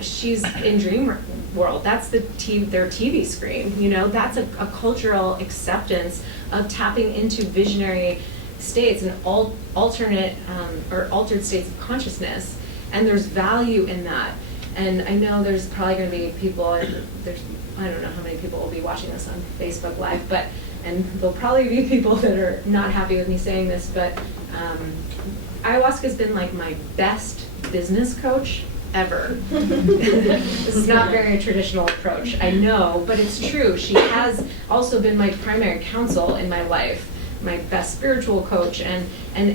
she's in dream world. That's their TV screen. That's a cultural acceptance of tapping into visionary states and alternate or altered states of consciousness, and there's value in that. And I know there's probably going to be people, I don't know how many people will be watching this on Facebook Live, and there'll probably be people that are not happy with me saying this, but ayahuasca's been like my best business coach ever. This is not very a traditional approach, I know, but it's true. She has also been my primary counsel in my life, my best spiritual coach, and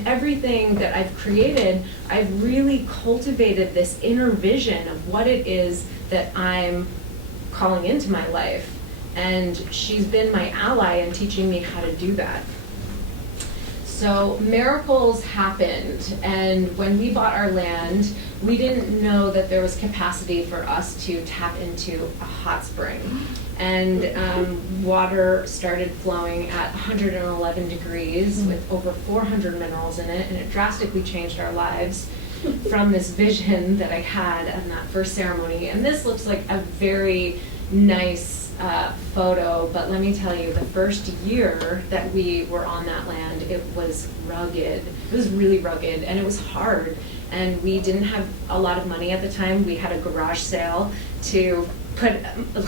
everything that I've created, I've really cultivated this inner vision of what it is that I'm calling into my life. And she's been my ally in teaching me how to do that. So miracles happened, and when we bought our land, we didn't know that there was capacity for us to tap into a hot spring. And water started flowing at 111 degrees with over 400 minerals in it, and it drastically changed our lives from this vision that I had in that first ceremony. And this looks like a very nice photo, but let me tell you, the first year that we were on that land, it was rugged. It was really rugged, and it was hard. and we didn't have a lot of money at the time. We had a garage sale to put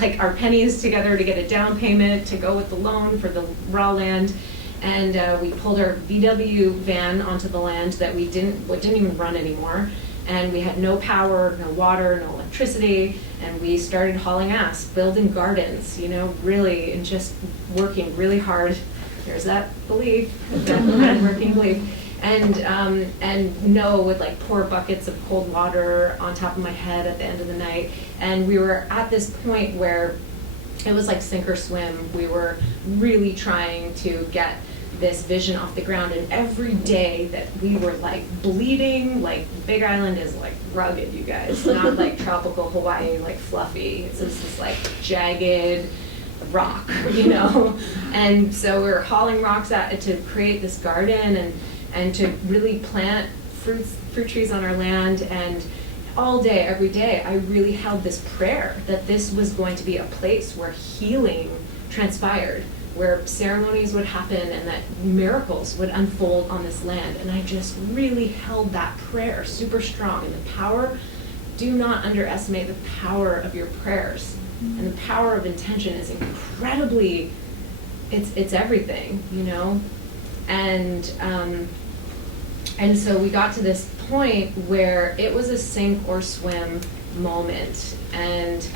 like our pennies together to get a down payment to go with the loan for the raw land. And we pulled our VW van onto the land that we didn't even run anymore. And we had no power, no water, no electricity, and we started hauling ass, building gardens, you know, really, and just working really hard. There's that belief, that red working belief. And Noah would like pour buckets of cold water on top of my head at the end of the night. And we were at this point where it was like sink or swim. We were really trying to get this vision off the ground, and every day that we were like bleeding, like Big Island is like rugged, you guys, not like tropical Hawaii, like fluffy. It's just this like jagged rock, you know. And so we were hauling rocks out to create this garden and to really plant fruit trees on our land. And all day, every day, I really held this prayer that this was going to be a place where healing transpired, where ceremonies would happen and that miracles would unfold on this land. And I just really held that prayer super strong. And the power, do not underestimate the power of your prayers. And the power of intention is incredibly, it's everything, you know? And so we got to this point where it was a sink or swim moment. And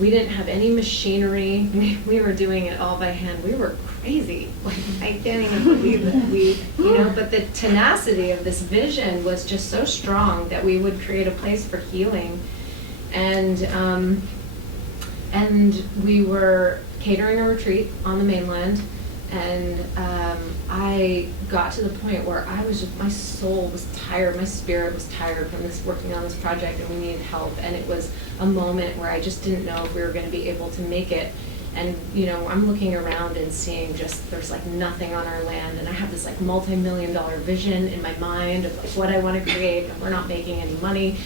we didn't have any machinery. We were doing it all by hand. We were crazy. Like, I can't even believe that you know, but the tenacity of this vision was just so strong that we would create a place for healing. And we were catering a retreat on the mainland. And I got to the point where I was just, my soul was tired, my spirit was tired from this, working on this project, and we needed help. And it was a moment where I just didn't know if we were going to be able to make it. And, you know, I'm looking around and seeing just, there's like nothing on our land. And I have this like multi-million-dollar vision in my mind of like what I want to create, and we're not making any money.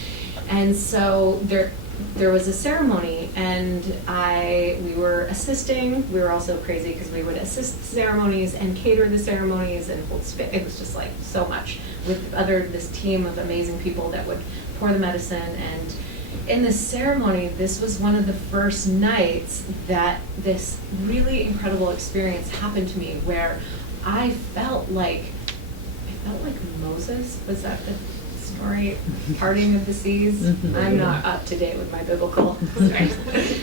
And so there was a ceremony, and we were assisting. We were also crazy because we would assist the ceremonies and cater the ceremonies and hold space. It was just like so much with this team of amazing people that would pour the medicine. And in this ceremony, this was one of the first nights that this really incredible experience happened to me, where I felt like Moses. Was that the story, parting of the seas? I'm not up to date with my biblical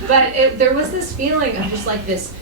but there was this feeling of just like this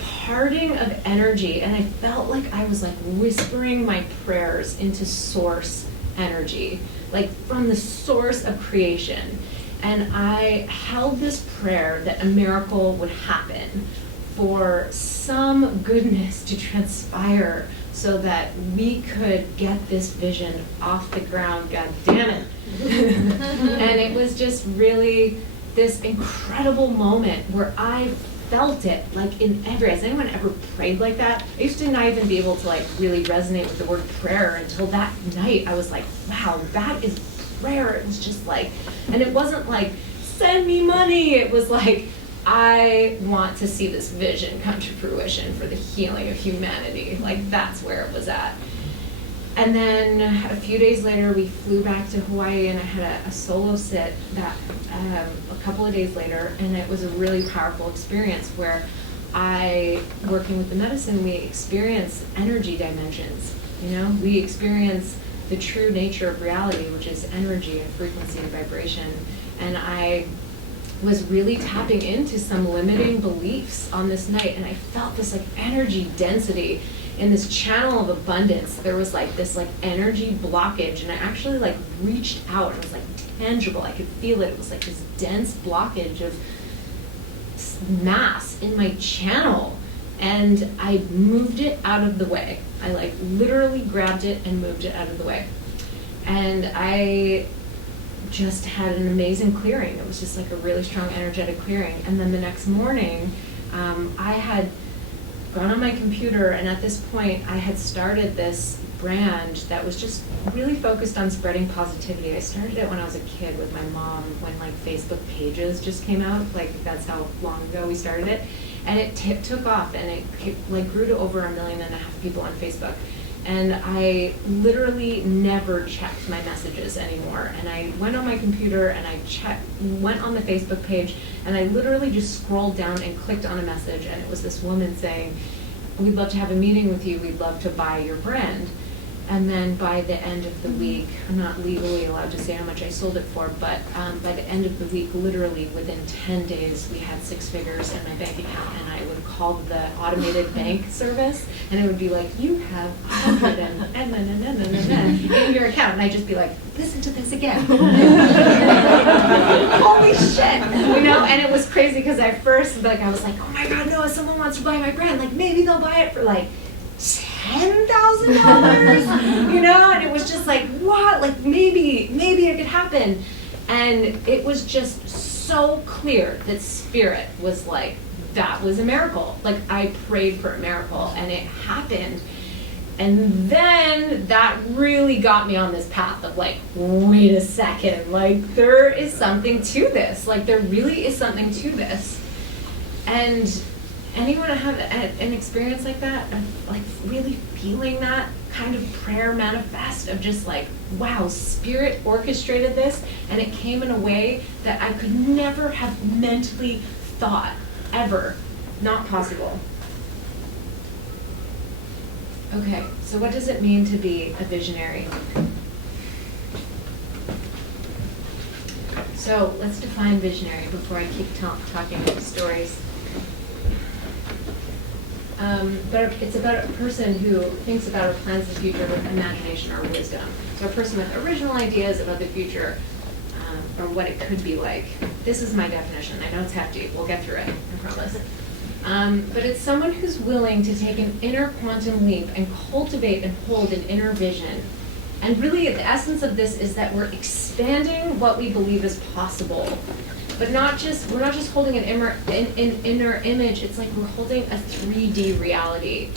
parting of energy, and I felt like I was like whispering my prayers into source energy, like from the source of creation. And I held this prayer that a miracle would happen, for some goodness to transpire, so that we could get this vision off the ground, God damn it. And it was just really this incredible moment where I felt it like in has anyone ever prayed like that? I used to not even be able to like really resonate with the word prayer until that night. I was like, wow, that is prayer. It was just like, and it wasn't like, send me money. It was like, I want to see this vision come to fruition for the healing of humanity. Like, that's where it was at. And then a few days later, we flew back to Hawaii, and I had a solo sit that a couple of days later, and it was a really powerful experience where working with the medicine, we experience energy dimensions. You know, we experience the true nature of reality, which is energy and frequency and vibration. And I was really tapping into some limiting beliefs on this night, and I felt this like energy density in this channel of abundance. There was like this like energy blockage, and I actually like reached out, and it was like tangible. I could feel it. It was like this dense blockage of mass in my channel, and I moved it out of the way. I like literally grabbed it and moved it out of the way, and I just had an amazing clearing. It was just like a really strong energetic clearing. And then the next morning, I had gone on my computer, and at this point I had started this brand that was just really focused on spreading positivity. I started it when I was a kid with my mom, when like Facebook pages just came out. Like, that's how long ago we started it. And it took off, and it like grew to over 1.5 million people on Facebook. And I literally never checked my messages anymore. And I went on my computer and I went on the Facebook page, and I literally just scrolled down and clicked on a message, and it was this woman saying, "We'd love to have a meeting with you, we'd love to buy your brand." And then by the end of the week, I'm not legally allowed to say how much I sold it for, but by the end of the week, literally within 10 days, we had 6 figures in my bank account, and I would call the automated bank service, and it would be like, "You have 100 in your account," and I'd just be like, "Listen to this again." Holy shit, you know? And it was crazy because at first, like, I was like, "Oh my God, no, if someone wants to buy my brand, like maybe they'll buy it for like $10,000, you know?" And it was just like, what? Like maybe it could happen. And it was just so clear that Spirit was like, that was a miracle. Like I prayed for a miracle and it happened. And then that really got me on this path of like, wait a second, like there is something to this. Like there really is something to this. And anyone have an experience like that, of like really feeling that kind of prayer manifest of just like, wow, Spirit orchestrated this, and it came in a way that I could never have mentally thought, ever. Not possible. Okay, so what does it mean to be a visionary? So let's define visionary before I keep talking about stories. But it's about a person who thinks about or plans the future with imagination or wisdom. So a person with original ideas about the future, or what it could be like. This is my definition. I know it's hefty. We'll get through it, I promise. But it's someone who's willing to take an inner quantum leap and cultivate and hold an inner vision. And really, the essence of this is that we're expanding what we believe is possible. But we're not just holding an inner image, it's like we're holding a 3D reality.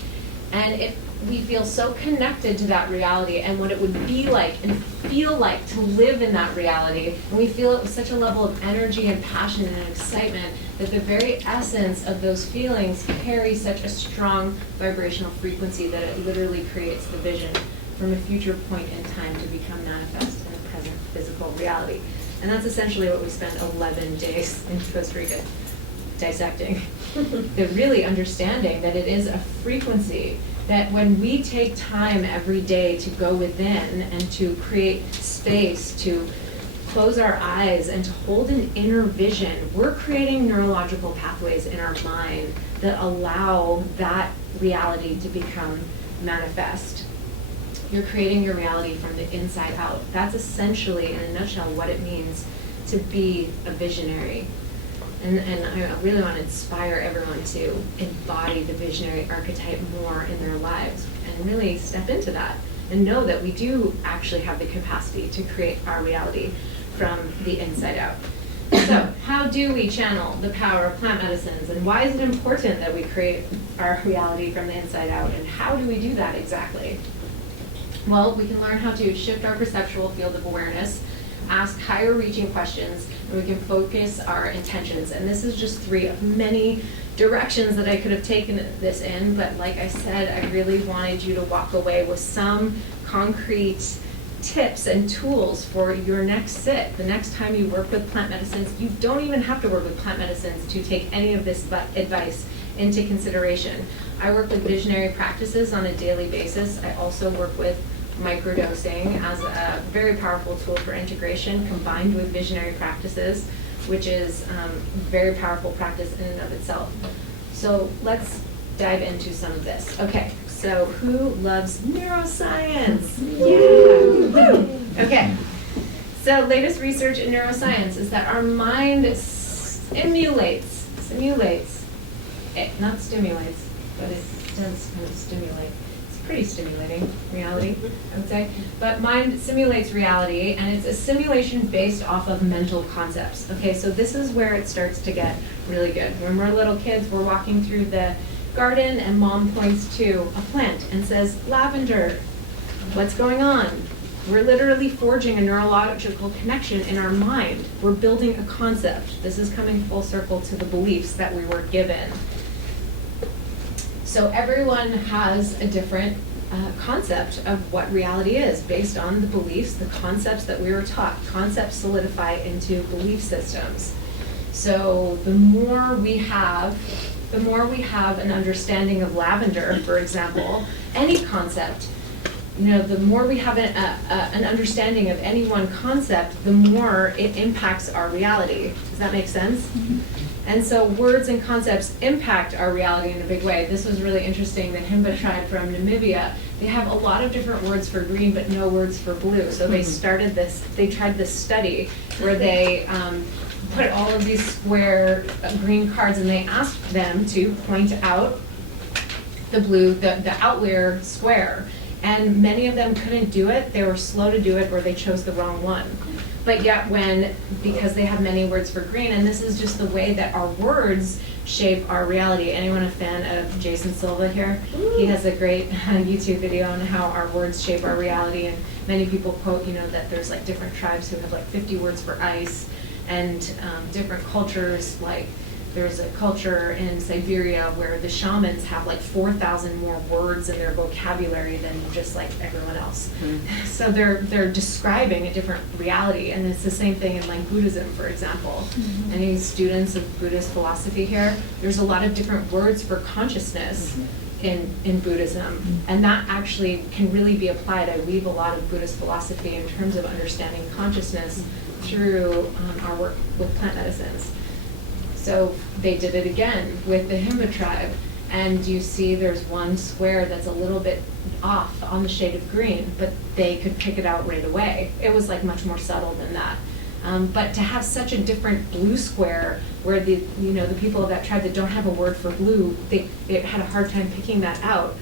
And we feel so connected to that reality and what it would be like and feel like to live in that reality. And we feel it with such a level of energy and passion and excitement that the very essence of those feelings carry such a strong vibrational frequency that it literally creates the vision from a future point in time to become manifest in the present physical reality. And that's essentially what we spent 11 days in Costa Rica dissecting. They're really understanding that it is a frequency, that when we take time every day to go within and to create space, to close our eyes and to hold an inner vision, we're creating neurological pathways in our mind that allow that reality to become manifest. You're creating your reality from the inside out. That's essentially, in a nutshell, what it means to be a visionary. And I really want to inspire everyone to embody the visionary archetype more in their lives and really step into that and know that we do actually have the capacity to create our reality from the inside out. So, how do we channel the power of plant medicines, and why is it important that we create our reality from the inside out, and how do we do that exactly? Well, we can learn how to shift our perceptual field of awareness, ask higher reaching questions, and we can focus our intentions. And this is just 3 of many directions that I could have taken this in, but like I said, I really wanted you to walk away with some concrete tips and tools for your next sit. The next time you work with plant medicines, you don't even have to work with plant medicines to take any of this advice into consideration. I work with visionary practices on a daily basis. I also work with microdosing as a very powerful tool for integration combined with visionary practices, which is a very powerful practice in and of itself. So let's dive into some of this. Okay, so who loves neuroscience? Yeah! Okay, so latest research in neuroscience is that our mind simulates, not stimulates, but it does kind of stimulate. It's pretty stimulating reality, I would say. But mind simulates reality, and it's a simulation based off of mental concepts. Okay, so this is where it starts to get really good. When we're little kids, we're walking through the garden, and mom points to a plant and says, lavender, what's going on? We're literally forging a neurological connection in our mind. We're building a concept. This is coming full circle to the beliefs that we were given. So everyone has a different concept of what reality is based on the beliefs, the concepts that we were taught. Concepts solidify into belief systems. So the more we have an understanding of lavender, for example, any concept, the more we have an understanding of any one concept, the more it impacts our reality. Does that make sense? Mm-hmm. And so words and concepts impact our reality in a big way. This was really interesting. The Himba tribe from Namibia, they have a lot of different words for green, but no words for blue. So they tried this study where they put all of these square green cards, and they asked them to point out the blue, the outlier square. And many of them couldn't do it. They were slow to do it, or they chose the wrong one. But yet because they have many words for green, and this is just the way that our words shape our reality. Anyone a fan of Jason Silva here? He has a great YouTube video on how our words shape our reality, and many people quote, that there's like different tribes who have like 50 words for ice, and different cultures, like there's a culture in Siberia where the shamans have like 4,000 more words in their vocabulary than just like everyone else. Mm-hmm. So they're describing a different reality, and it's the same thing in like Buddhism, for example. Mm-hmm. Any students of Buddhist philosophy here? There's a lot of different words for consciousness. Mm-hmm. In Buddhism, mm-hmm. and that actually can really be applied. I weave a lot of Buddhist philosophy in terms of understanding consciousness through our work with plant medicines. So they did it again with the Himba tribe, and you see there's one square that's a little bit off on the shade of green, but they could pick it out right away. It was like much more subtle than that. But to have such a different blue square, where the people of that tribe that don't have a word for blue, they had a hard time picking that out,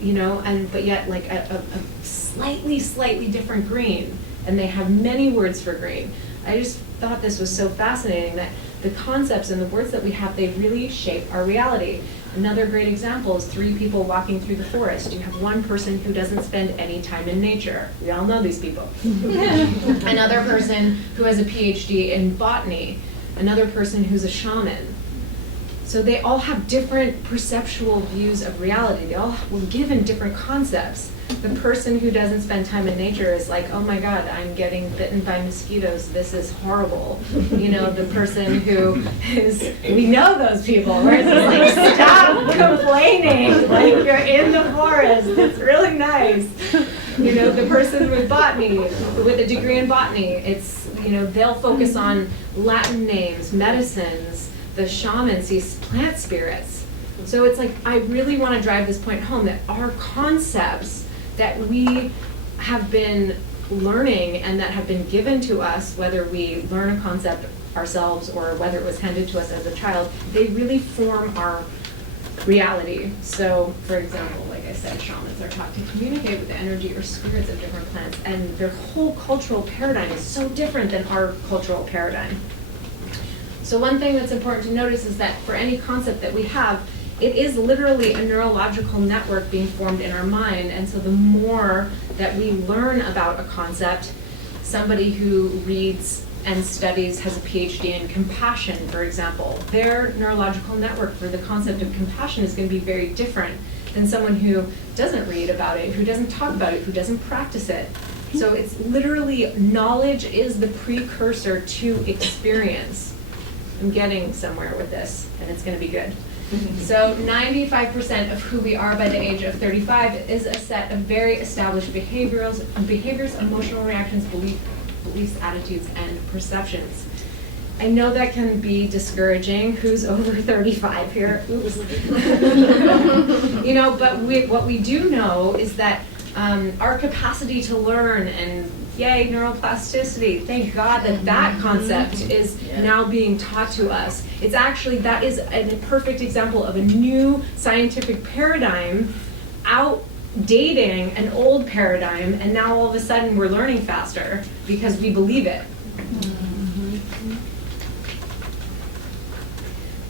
but yet like a slightly different green, and they have many words for green. I just thought this was so fascinating that the concepts and the words that we have, they really shape our reality. Another great example is 3 people walking through the forest. You have one person who doesn't spend any time in nature. We all know these people. Another person who has a PhD in botany. Another person who's a shaman. So they all have different perceptual views of reality. They all were given different concepts. The person who doesn't spend time in nature is like, oh my God, I'm getting bitten by mosquitoes. This is horrible. The person who is, we know those people, where it's just like, stop complaining. Like, you're in the forest. It's really nice. The person with botany, with a degree in botany, it's, they'll focus on Latin names, medicines. The shaman sees plant spirits. So it's like, I really want to drive this point home that our concepts that we have been learning and that have been given to us, whether we learn a concept ourselves or whether it was handed to us as a child, they really form our reality. So, for example, like I said, shamans are taught to communicate with the energy or spirits of different plants, and their whole cultural paradigm is so different than our cultural paradigm. So one thing that's important to notice is that for any concept that we have, it is literally a neurological network being formed in our mind, and so the more that we learn about a concept, somebody who reads and studies, has a PhD in compassion, for example, their neurological network for the concept of compassion is going to be very different than someone who doesn't read about it, who doesn't talk about it, who doesn't practice it. So it's literally, knowledge is the precursor to experience. I'm getting somewhere with this, and it's going to be good. So 95% of who we are by the age of 35 is a set of very established behaviors, emotional reactions, beliefs, attitudes, and perceptions. I know that can be discouraging. Who's over 35 here? Oops. But what we do know is that our capacity to learn, and yay, neuroplasticity, thank God that concept is now being taught to us. It's actually, that is a perfect example of a new scientific paradigm outdating an old paradigm, and now all of a sudden we're learning faster because we believe it.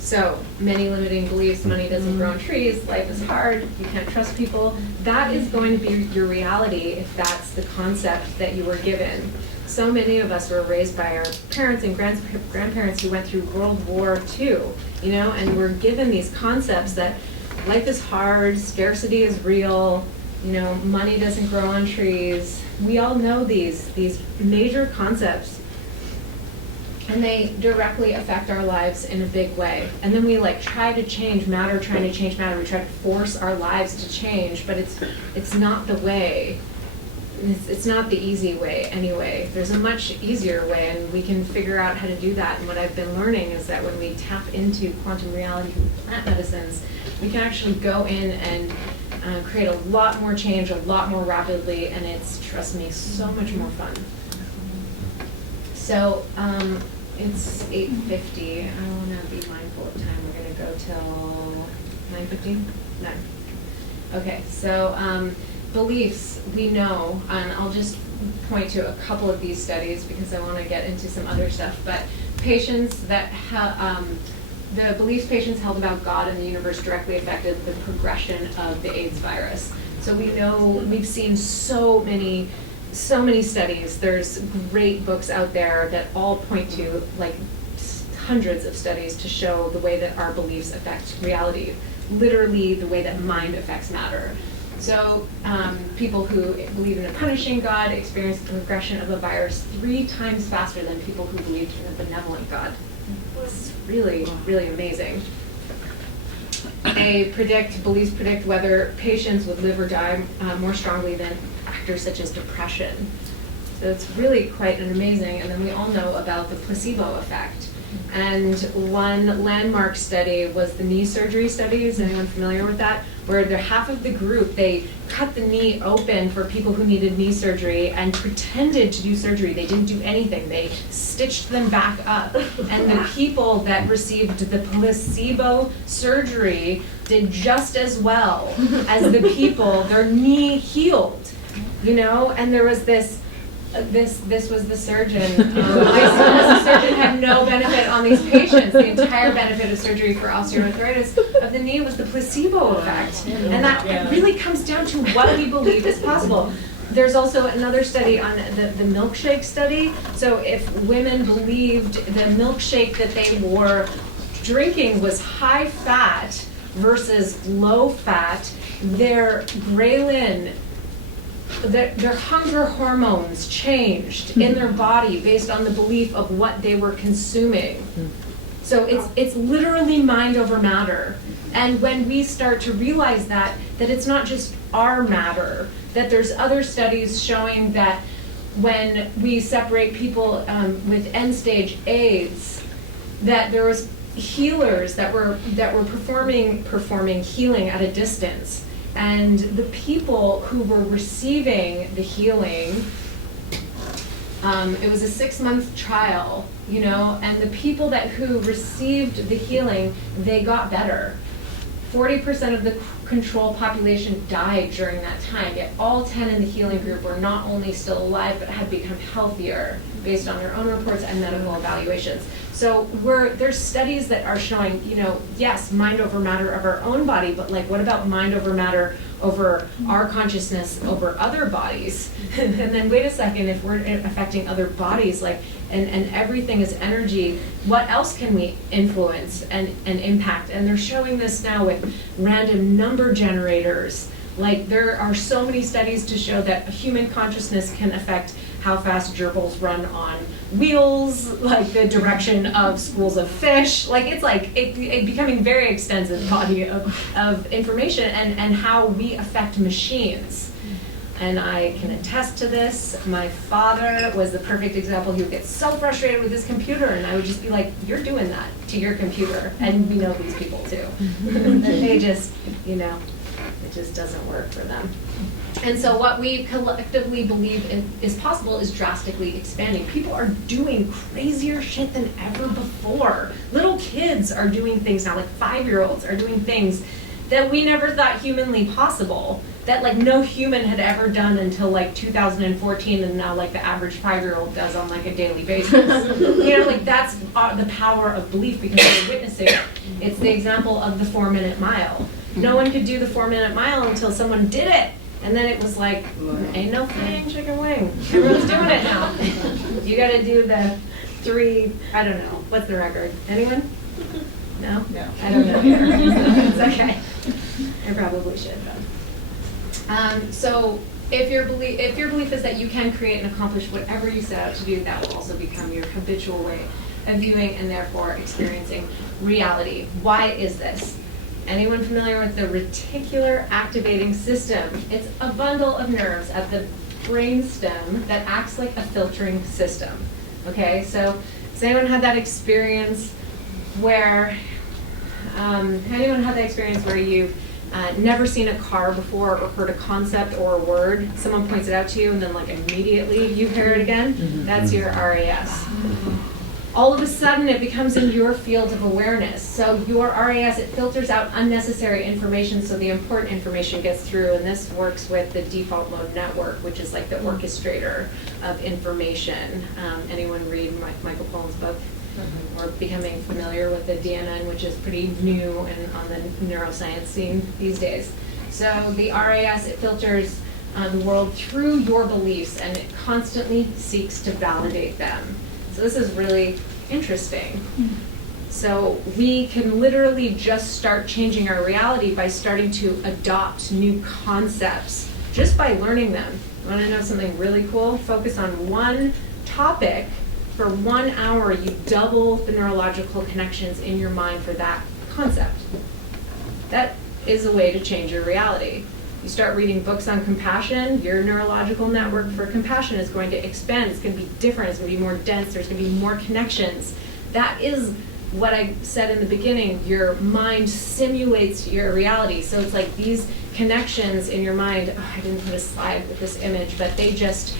So, many limiting beliefs, money doesn't grow on trees, life is hard, you can't trust people. That is going to be your reality if that's the concept that you were given. So many of us were raised by our parents and grandparents who went through World War II, and we're given these concepts that life is hard, scarcity is real, money doesn't grow on trees. We all know these major concepts. And they directly affect our lives in a big way. And then we try to change matter, trying to change matter. We try to force our lives to change, but it's not the way. It's not the easy way anyway. There's a much easier way, and we can figure out how to do that. And what I've been learning is that when we tap into quantum reality from plant medicines, we can actually go in and create a lot more change, a lot more rapidly, and it's, trust me, so much more fun. So it's 8:50. I want to be mindful of time. We're going to go till 9:50? 9. Okay, so beliefs, we know, and I'll just point to a couple of these studies because I want to get into some other stuff, but patients that the beliefs patients held about God and the universe directly affected the progression of the AIDS virus. So we know, we've seen so many studies. There's great books out there that all point to hundreds of studies to show the way that our beliefs affect reality, literally the way that mind affects matter. So people who believe in a punishing God experience the progression of a virus 3 times faster than people who believed in a benevolent God. It's really, really amazing. Beliefs predict whether patients would live or die more strongly than factors such as depression. So it's really quite amazing. And then we all know about the placebo effect. And one landmark study was the knee surgery study. Is anyone familiar with that? Where half of the group, they cut the knee open for people who needed knee surgery and pretended to do surgery. They didn't do anything. They stitched them back up. And the people that received the placebo surgery did just as well as the people, their knee healed, and there was this was the surgeon. The surgeon had no benefit on these patients. The entire benefit of surgery for osteoarthritis of the knee was the placebo effect. And that really comes down to what we believe is possible. There's also another study on the milkshake study. So if women believed the milkshake that they were drinking was high fat versus low fat, their ghrelin, their hunger hormones changed in their body based on the belief of what they were consuming. So it's literally mind over matter. And when we start to realize that it's not just our matter, that there's other studies showing that when we separate people with end-stage AIDS, that there was healers that were performing healing at a distance. And the people who were receiving the healing, it was a 6-month trial, and the people who received the healing, they got better. 40% of the control population died during that time, yet all 10 in the healing group were not only still alive, but had become healthier based on their own reports and medical evaluations. So there's studies that are showing, yes, mind over matter of our own body, but what about mind over matter over our consciousness over other bodies? And then wait a second, if we're affecting other bodies, and everything is energy, what else can we influence and impact? And they're showing this now with random number generators. There are so many studies to show that human consciousness can affect how fast gerbils run on wheels, the direction of schools of fish. It's becoming very extensive body of information and how we affect machines. And I can attest to this. My father was the perfect example. He would get so frustrated with his computer, and I would just be like, you're doing that to your computer. And we know these people too. They just, it just doesn't work for them. And so what we collectively believe is possible is drastically expanding. People are doing crazier shit than ever before. Little kids are doing things now, 5-year-olds are doing things that we never thought humanly possible, that no human had ever done until 2014, and now the average 5-year-old does on a daily basis. That's the power of belief because we're witnessing it. It's the example of the 4-minute mile. No one could do the 4-minute mile until someone did it. And then it was ain't no thing, chicken wing. Everyone's doing it now. You gotta do the 3, I don't know, what's the record? Anyone? No? No. I don't know either. It's okay. I probably should, but. So if your belief is that you can create and accomplish whatever you set out to do, that will also become your habitual way of viewing and therefore experiencing reality. Why is this? Anyone familiar with the reticular activating system? It's a bundle of nerves at the brainstem that acts like a filtering system. Okay, so has anyone had that experience where you've never seen a car before or heard a concept or a word, someone points it out to you and then like immediately you hear it again? That's your RAS. All of a sudden it becomes in your field of awareness. So your RAS, it filters out unnecessary information so the important information gets through, and this works with the default mode network, which is like the orchestrator of information. Anyone read Michael Pollan's book? Or becoming familiar with the DNN, which is pretty new and on the neuroscience scene these days. So the RAS, it filters the world through your beliefs and it constantly seeks to validate them. So this is really interesting. So we can literally just start changing our reality by starting to adopt new concepts just by learning them. You want to know something really cool? Focus on one topic. For 1 hour, you double the neurological connections in your mind for that concept. That is a way to change your reality. You start reading books on compassion, your neurological network for compassion is going to expand. It's going to be different. It's going to be more dense. There's going to be more connections. That is what I said in the beginning. Your mind simulates your reality. So it's like these connections in your mind. Oh, I didn't put a slide with this image, but they just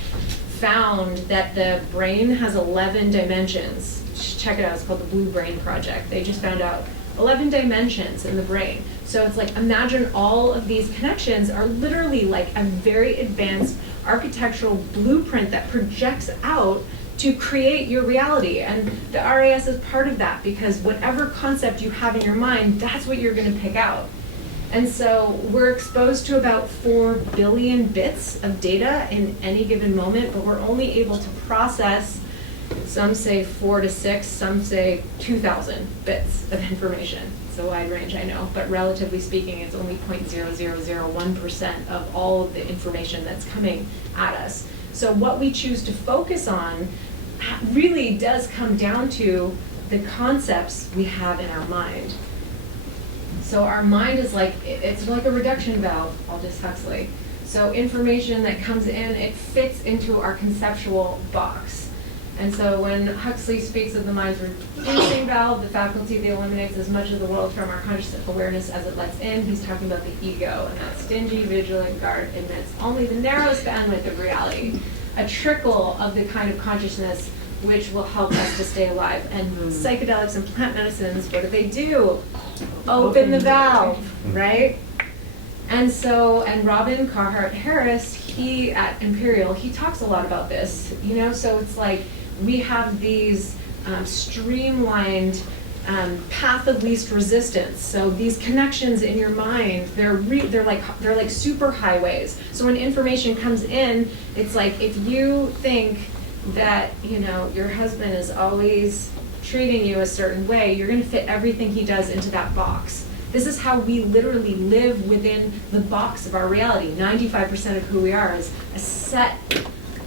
found that the brain has 11 dimensions. Check it out, it's called the Blue Brain Project. They just found out 11 dimensions in the brain. So it's like, imagine all of these connections are literally like a very advanced architectural blueprint that projects out to create your reality. And the RAS is part of that, because whatever concept you have in your mind, that's what you're gonna pick out. And so we're exposed to about 4 billion bits of data in any given moment, but we're only able to process, some say 4 to 6, some say 2,000 bits of information. It's a wide range, I know, but relatively speaking, it's only 0.0001% of all of the information that's coming at us. So what we choose to focus on really does come down to the concepts we have in our mind. So our mind is like, it's like a reduction valve, Aldous Huxley. So information that comes in, it fits into our conceptual box. And so when Huxley speaks of the mind's reducing valve, the faculty that eliminates as much of the world from our conscious awareness as it lets in, he's talking about the ego, and that stingy, vigilant guard admits only the narrowest bandwidth of reality, a trickle of the kind of consciousness which will help us to stay alive. And psychedelics and plant medicines, what do? Open the valve, right? And so, and Robin Carhart Harris, he at Imperial, he talks a lot about this, you know, so it's like we have these streamlined path of least resistance. So these connections in your mind, they're like super highways. So when information comes in, it's like if you think that, you know, your husband is always treating you a certain way, you're going to fit everything he does into that box. This is how we literally live within the box of our reality. 95% of who we are is a set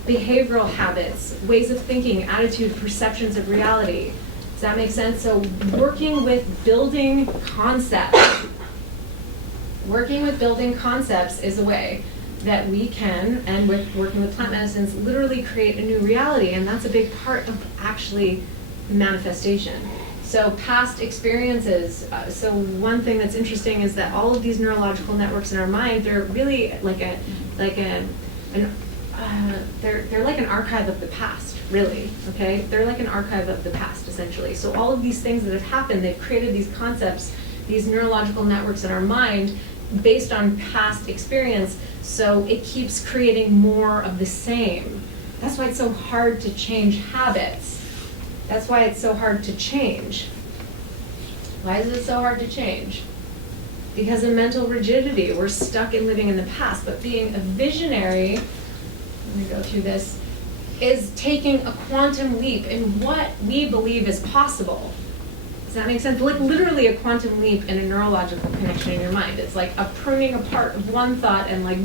behavioral habits, ways of thinking, attitude, perceptions of reality. Does that make sense? So working with building concepts is a way that we can, and with working with plant medicines, literally create a new reality. And that's a big part of actually manifestation. So past experiences, so one thing that's interesting is that all of these neurological networks in our mind, they're really they're like an archive of the past, really, okay? They're like an archive of the past, essentially. So all of these things that have happened, they've created these concepts, these neurological networks in our mind based on past experience, so it keeps creating more of the same. That's why it's so hard to change habits. That's why it's so hard to change. Why is it so hard to change? Because of mental rigidity. We're stuck in living in the past, but being a visionary, let me go through this, is taking a quantum leap in what we believe is possible. Does that make sense? Like literally a quantum leap in a neurological connection in your mind. It's like a pruning apart of one thought and like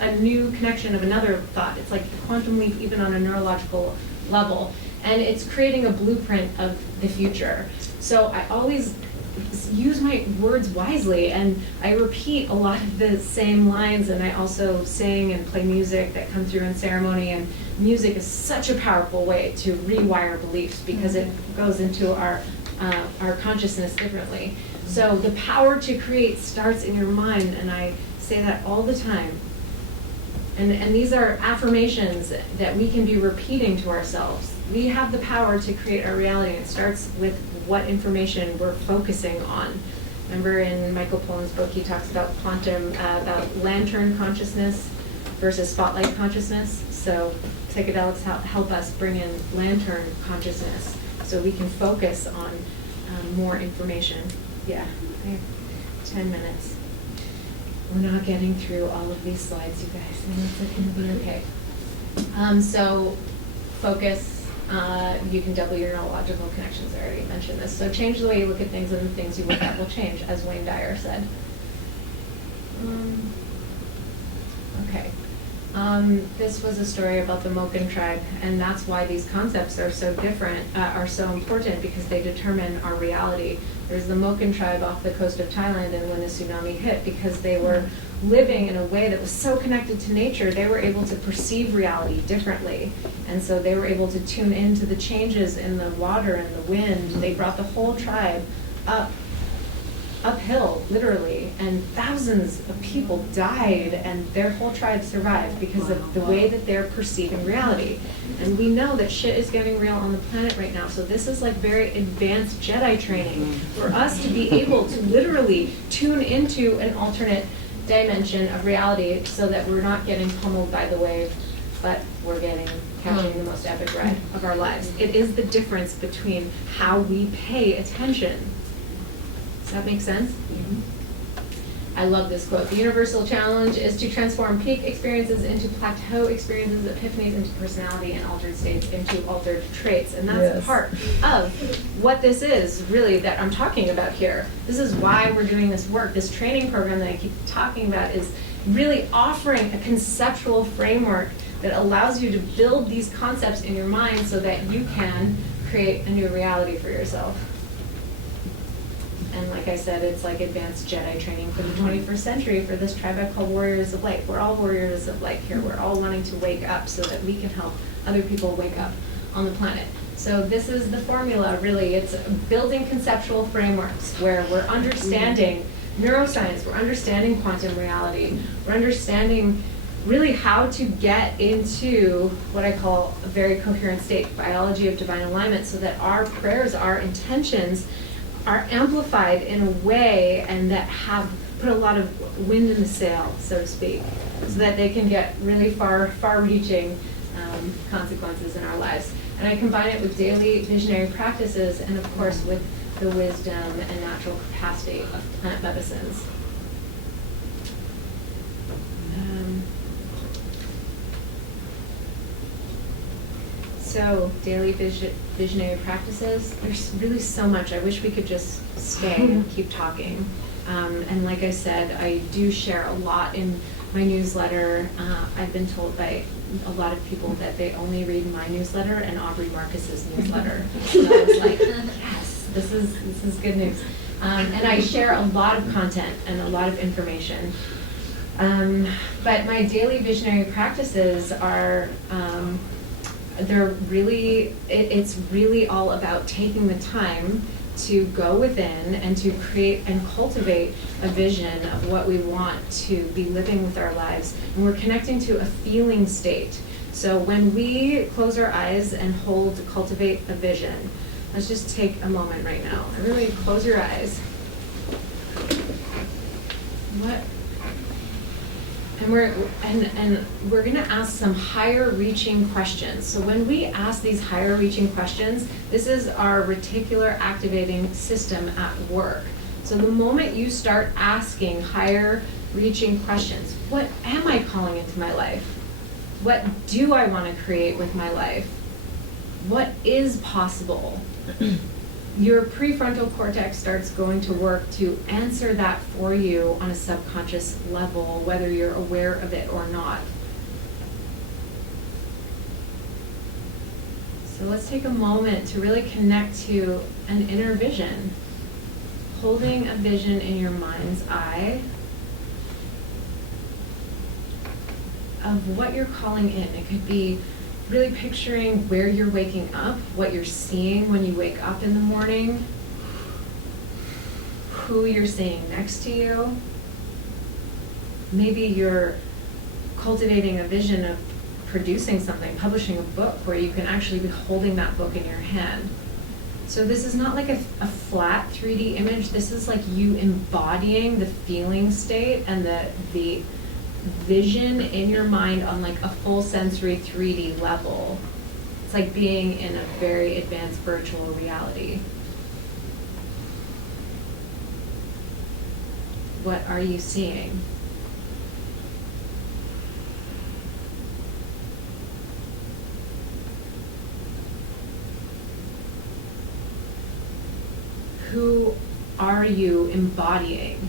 a new connection of another thought. It's like a quantum leap even on a neurological level. And it's creating a blueprint of the future. So I always use my words wisely, and I repeat a lot of the same lines, and I also sing and play music that come through in ceremony, and music is such a powerful way to rewire beliefs because it goes into our consciousness differently. So the power to create starts in your mind, and I say that all the time. And these are affirmations that we can be repeating to ourselves. We have the power to create our reality. It starts with what information we're focusing on. Remember in Michael Pollan's book, he talks about quantum, about lantern consciousness versus spotlight consciousness. So psychedelics help us bring in lantern consciousness so we can focus on more information. Yeah, I have 10 minutes. We're not getting through all of these slides, you guys, and it's going to be okay. So focus. You can double your neurological connections. I already mentioned this. So change the way you look at things, and the things you look at will change, as Wayne Dyer said. Okay. This was a story about the Moken tribe, and that's why these concepts are so different, are so important, because they determine our reality. There's the Moken tribe off the coast of Thailand, and when the tsunami hit, because they were living in a way that was so connected to nature, they were able to perceive reality differently. And so they were able to tune into the changes in the water and the wind. They brought the whole tribe uphill, literally, and thousands of people died, and their whole tribe survived because of the way that they're perceiving reality. And we know that shit is getting real on the planet right now, so this is like very advanced Jedi training for us to be able to literally tune into an alternate dimension of reality so that we're not getting pummeled by the wave, but we're catching the most epic ride of our lives. It is the difference between how we pay attention. Does that make sense? Mm-hmm. I love this quote. The universal challenge is to transform peak experiences into plateau experiences, epiphanies into personality, and altered states into altered traits. And that's part of what this is, really, that I'm talking about here. This is why we're doing this work. This training program that I keep talking about is really offering a conceptual framework that allows you to build these concepts in your mind so that you can create a new reality for yourself. And like I said, it's like advanced Jedi training for the 21st century for this tribe I call Warriors of Light. We're all Warriors of Light here. We're all wanting to wake up so that we can help other people wake up on the planet. So this is the formula, really. It's building conceptual frameworks where we're understanding neuroscience, we're understanding quantum reality, we're understanding really how to get into what I call a very coherent state, biology of divine alignment, so that our prayers, our intentions, are amplified in a way and that have put a lot of wind in the sail, so to speak, so that they can get really far-reaching consequences in our lives. And I combine it with daily visionary practices and, of course, with the wisdom and natural capacity of plant medicines. So, daily visionary practices, there's really so much. I wish we could just stay and keep talking. And like I said, I do share a lot in my newsletter. I've been told by a lot of people that they only read my newsletter and Aubrey Marcus's newsletter. So I was like, yes, this is good news. And I share a lot of content and a lot of information. But my daily visionary practices are, they're really, it's really all about taking the time to go within and to create and cultivate a vision of what we want to be living with our lives. And we're connecting to a feeling state. So when we close our eyes and cultivate a vision, let's just take a moment right now. Everybody close your eyes. And we're going to ask some higher reaching questions. So when we ask these higher reaching questions, this is our reticular activating system at work. So the moment you start asking higher reaching questions, what am I calling into my life? What do I want to create with my life? What is possible? your prefrontal cortex starts going to work to answer that for you on a subconscious level, whether you're aware of it or not. So let's take a moment to really connect to an inner vision. Holding a vision in your mind's eye of what you're calling in. It could be really picturing where you're waking up, what you're seeing when you wake up in the morning, who you're seeing next to you. Maybe you're cultivating a vision of producing something, publishing a book where you can actually be holding that book in your hand. So this is not like a flat 3D image. This is like you embodying the feeling state and the vision in your mind on like a full sensory 3D level. It's like being in a very advanced virtual reality. What are you seeing? Who are you embodying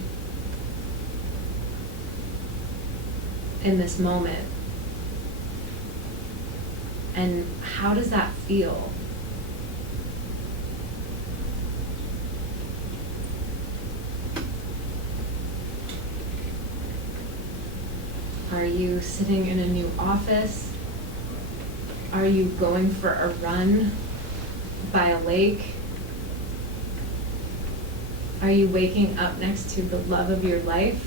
in this moment? And how does that feel? Are you sitting in a new office? Are you going for a run by a lake? Are you waking up next to the love of your life?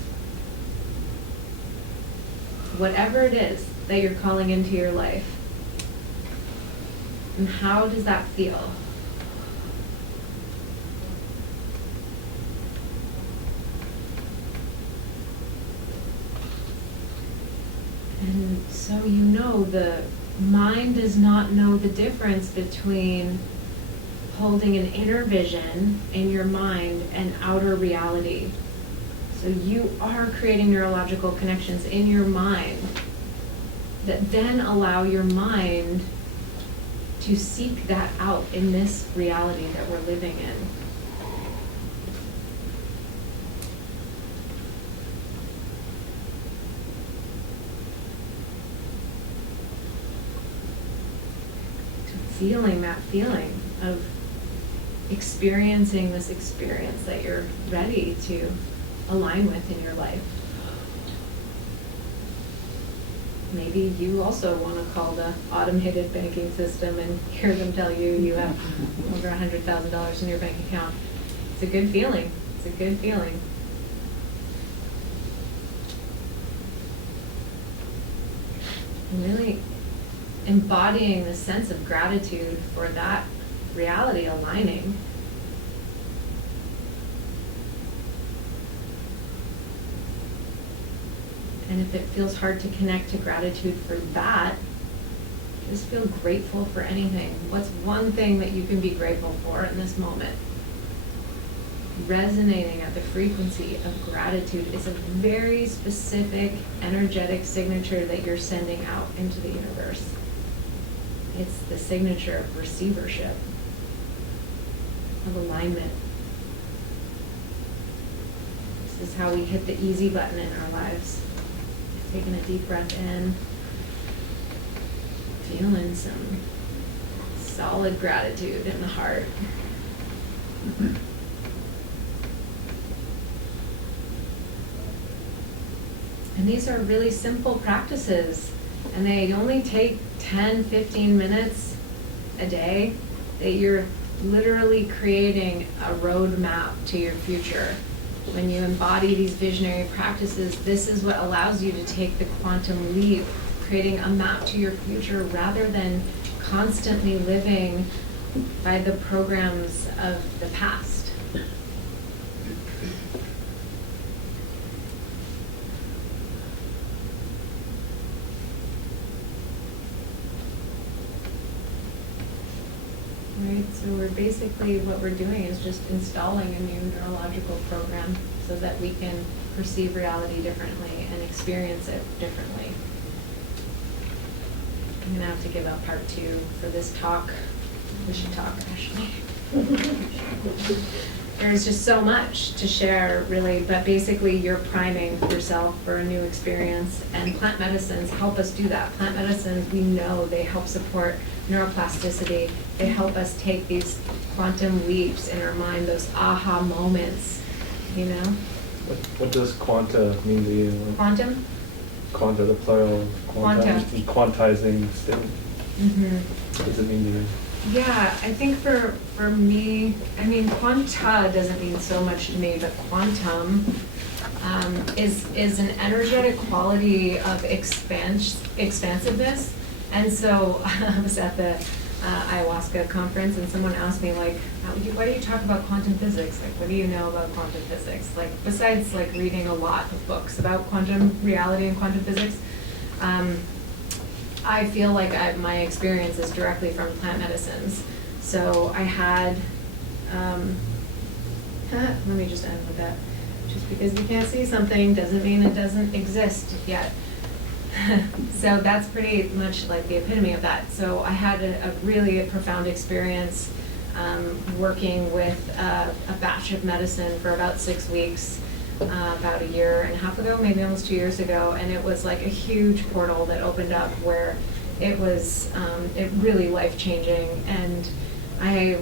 Whatever it is that you're calling into your life. And how does that feel? And so you know the mind does not know the difference between holding an inner vision in your mind and outer reality. So you are creating neurological connections in your mind that then allow your mind to seek that out in this reality that we're living in. Feeling that feeling of experiencing this experience that you're ready to align with in your life. Maybe you also want to call the automated banking system and hear them tell you you have over $100,000 in your bank account. It's a good feeling. It's a good feeling. And really embodying the sense of gratitude for that reality aligning. And if it feels hard to connect to gratitude for that, just feel grateful for anything. What's one thing that you can be grateful for in this moment? Resonating at the frequency of gratitude is a very specific energetic signature that you're sending out into the universe. It's the signature of receivership, of alignment. This is how we hit the easy button in our lives. Taking a deep breath in, feeling some solid gratitude in the heart. And these are really simple practices, and they only take 10, 15 minutes a day, that you're literally creating a roadmap to your future. When you embody these visionary practices, this is what allows you to take the quantum leap, creating a map to your future rather than constantly living by the programs of the past. Right, so we're basically, what we're doing is just installing a new neurological program so that we can perceive reality differently and experience it differently. I'm gonna have to give up part 2 for this talk. We should talk, actually. There's just so much to share, really, but basically you're priming yourself for a new experience, and plant medicines help us do that. Plant medicines, we know they help support neuroplasticity. They help us take these quantum leaps in our mind, those aha moments, you know? What does quanta mean to you? Quantum? Quanta, the plural, Quanta. Quantizing state. Mm-hmm. What does it mean to you? Yeah, I think for me, I mean, quanta doesn't mean so much to me, but quantum is an energetic quality of expansiveness. And so I was at the Ayahuasca conference, and someone asked me, like, why do you talk about quantum physics? Like, what do you know about quantum physics? Like, besides, like, reading a lot of books about quantum reality and quantum physics, I feel like my experience is directly from plant medicines. So I had, let me just end with that. Just because you can't see something doesn't mean it doesn't exist yet. So that's pretty much like the epitome of that. So I had a really profound experience working with a batch of medicine for about 6 weeks. About a year and a half ago, maybe almost 2 years ago, and it was like a huge portal that opened up where it was really life-changing. And I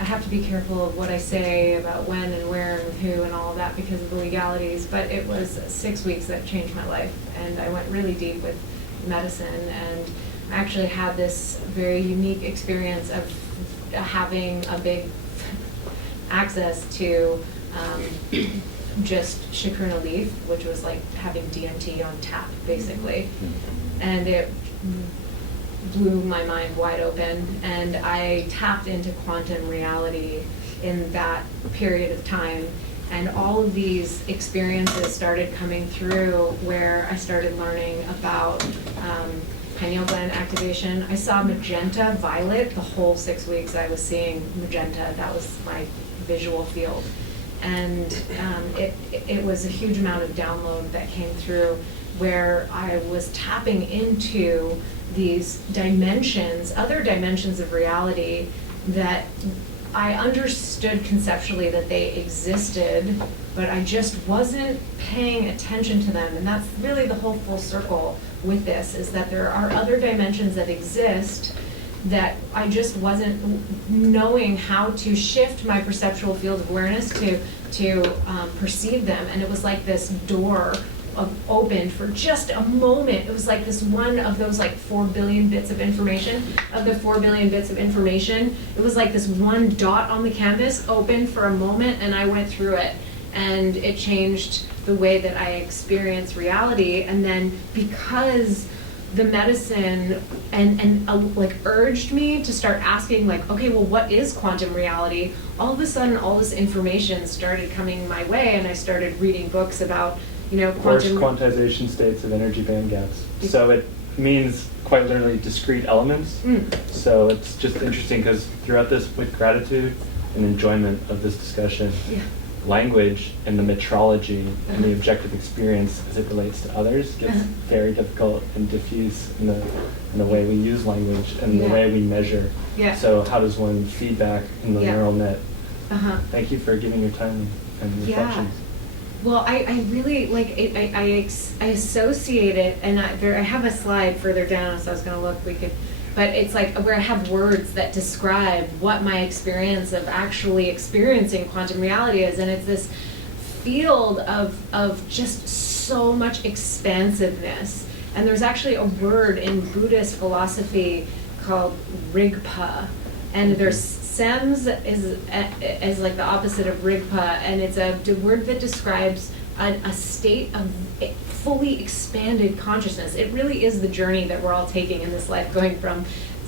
have to be careful of what I say about when and where and who and all of that because of the legalities, but it was 6 weeks that changed my life, and I went really deep with medicine, and I actually had this very unique experience of having a big access to just chacruna leaf, which was like having DMT on tap, basically. And it blew my mind wide open, and I tapped into quantum reality in that period of time. And all of these experiences started coming through where I started learning about pineal gland activation. I saw magenta, violet, the whole 6 weeks I was seeing magenta. That was my visual field. And it was a huge amount of download that came through where I was tapping into these dimensions, other dimensions of reality that I understood conceptually that they existed, but I just wasn't paying attention to them. And that's really the whole full circle with this, is that there are other dimensions that exist that I just wasn't knowing how to shift my perceptual field of awareness to perceive them. And it was like this door opened for just a moment. It was like this one of those like 4 billion bits of information. Of the 4 billion bits of information, it was like this one dot on the canvas opened for a moment, and I went through it. And it changed the way that I experience reality. And then because the medicine and like urged me to start asking, like, okay, well, what is quantum reality? All of a sudden, all this information started coming my way, and I started reading books about, you know, quantum. Quantization states of energy band gaps. So it means quite literally discrete elements. So it's just interesting because throughout this, with gratitude and enjoyment of this discussion, language and the metrology and the objective experience as it relates to others gets very difficult and diffuse in the way we use language and the way we measure. So how does one feedback in the neural net? Thank you for giving your time and reflections. Well, I really like it. I associate it, and I have a slide further down, so I was going to look. But it's like where I have words that describe what my experience of actually experiencing quantum reality is, and it's this field of just so much expansiveness. And there's actually a word in Buddhist philosophy called rigpa, and there's Sems is like the opposite of rigpa, and it's a word that describes a state of fully expanded consciousness. It really is the journey that we're all taking in this life, going from,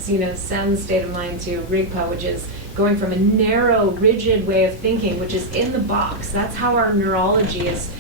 you know, Sems state of mind to rigpa, which is going from a narrow, rigid way of thinking, which is in the box. That's how our neurology is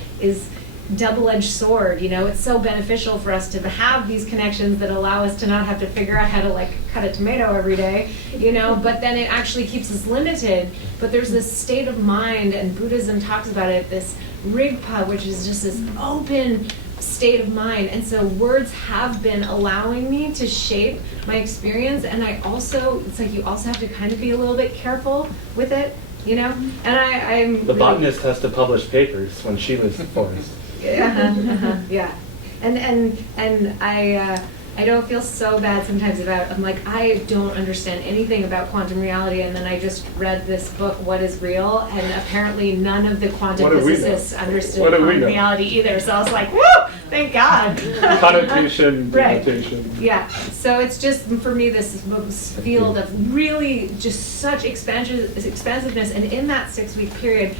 double-edged sword. You know, it's so beneficial for us to have these connections that allow us to not have to figure out how to like cut a tomato every day, you know, but then it actually keeps us limited. But there's this state of mind, and Buddhism talks about it, this rigpa, which is just this open state of mind. And so words have been allowing me to shape my experience, and I also, it's like you also have to kind of be a little bit careful with it, you know? And I'm The really- botanist has to publish papers when she lives in the forest. Yeah. And I don't feel so bad sometimes about, I'm like, I don't understand anything about quantum reality, and then I just read this book, What is Real, and apparently none of the quantum What do we know? physicists understood What do we quantum know? reality either, so I was like, woo, thank God. Connotation, Right. denotation. Yeah, so it's just, for me, this field of really just such expansiveness, and in that 6-week period,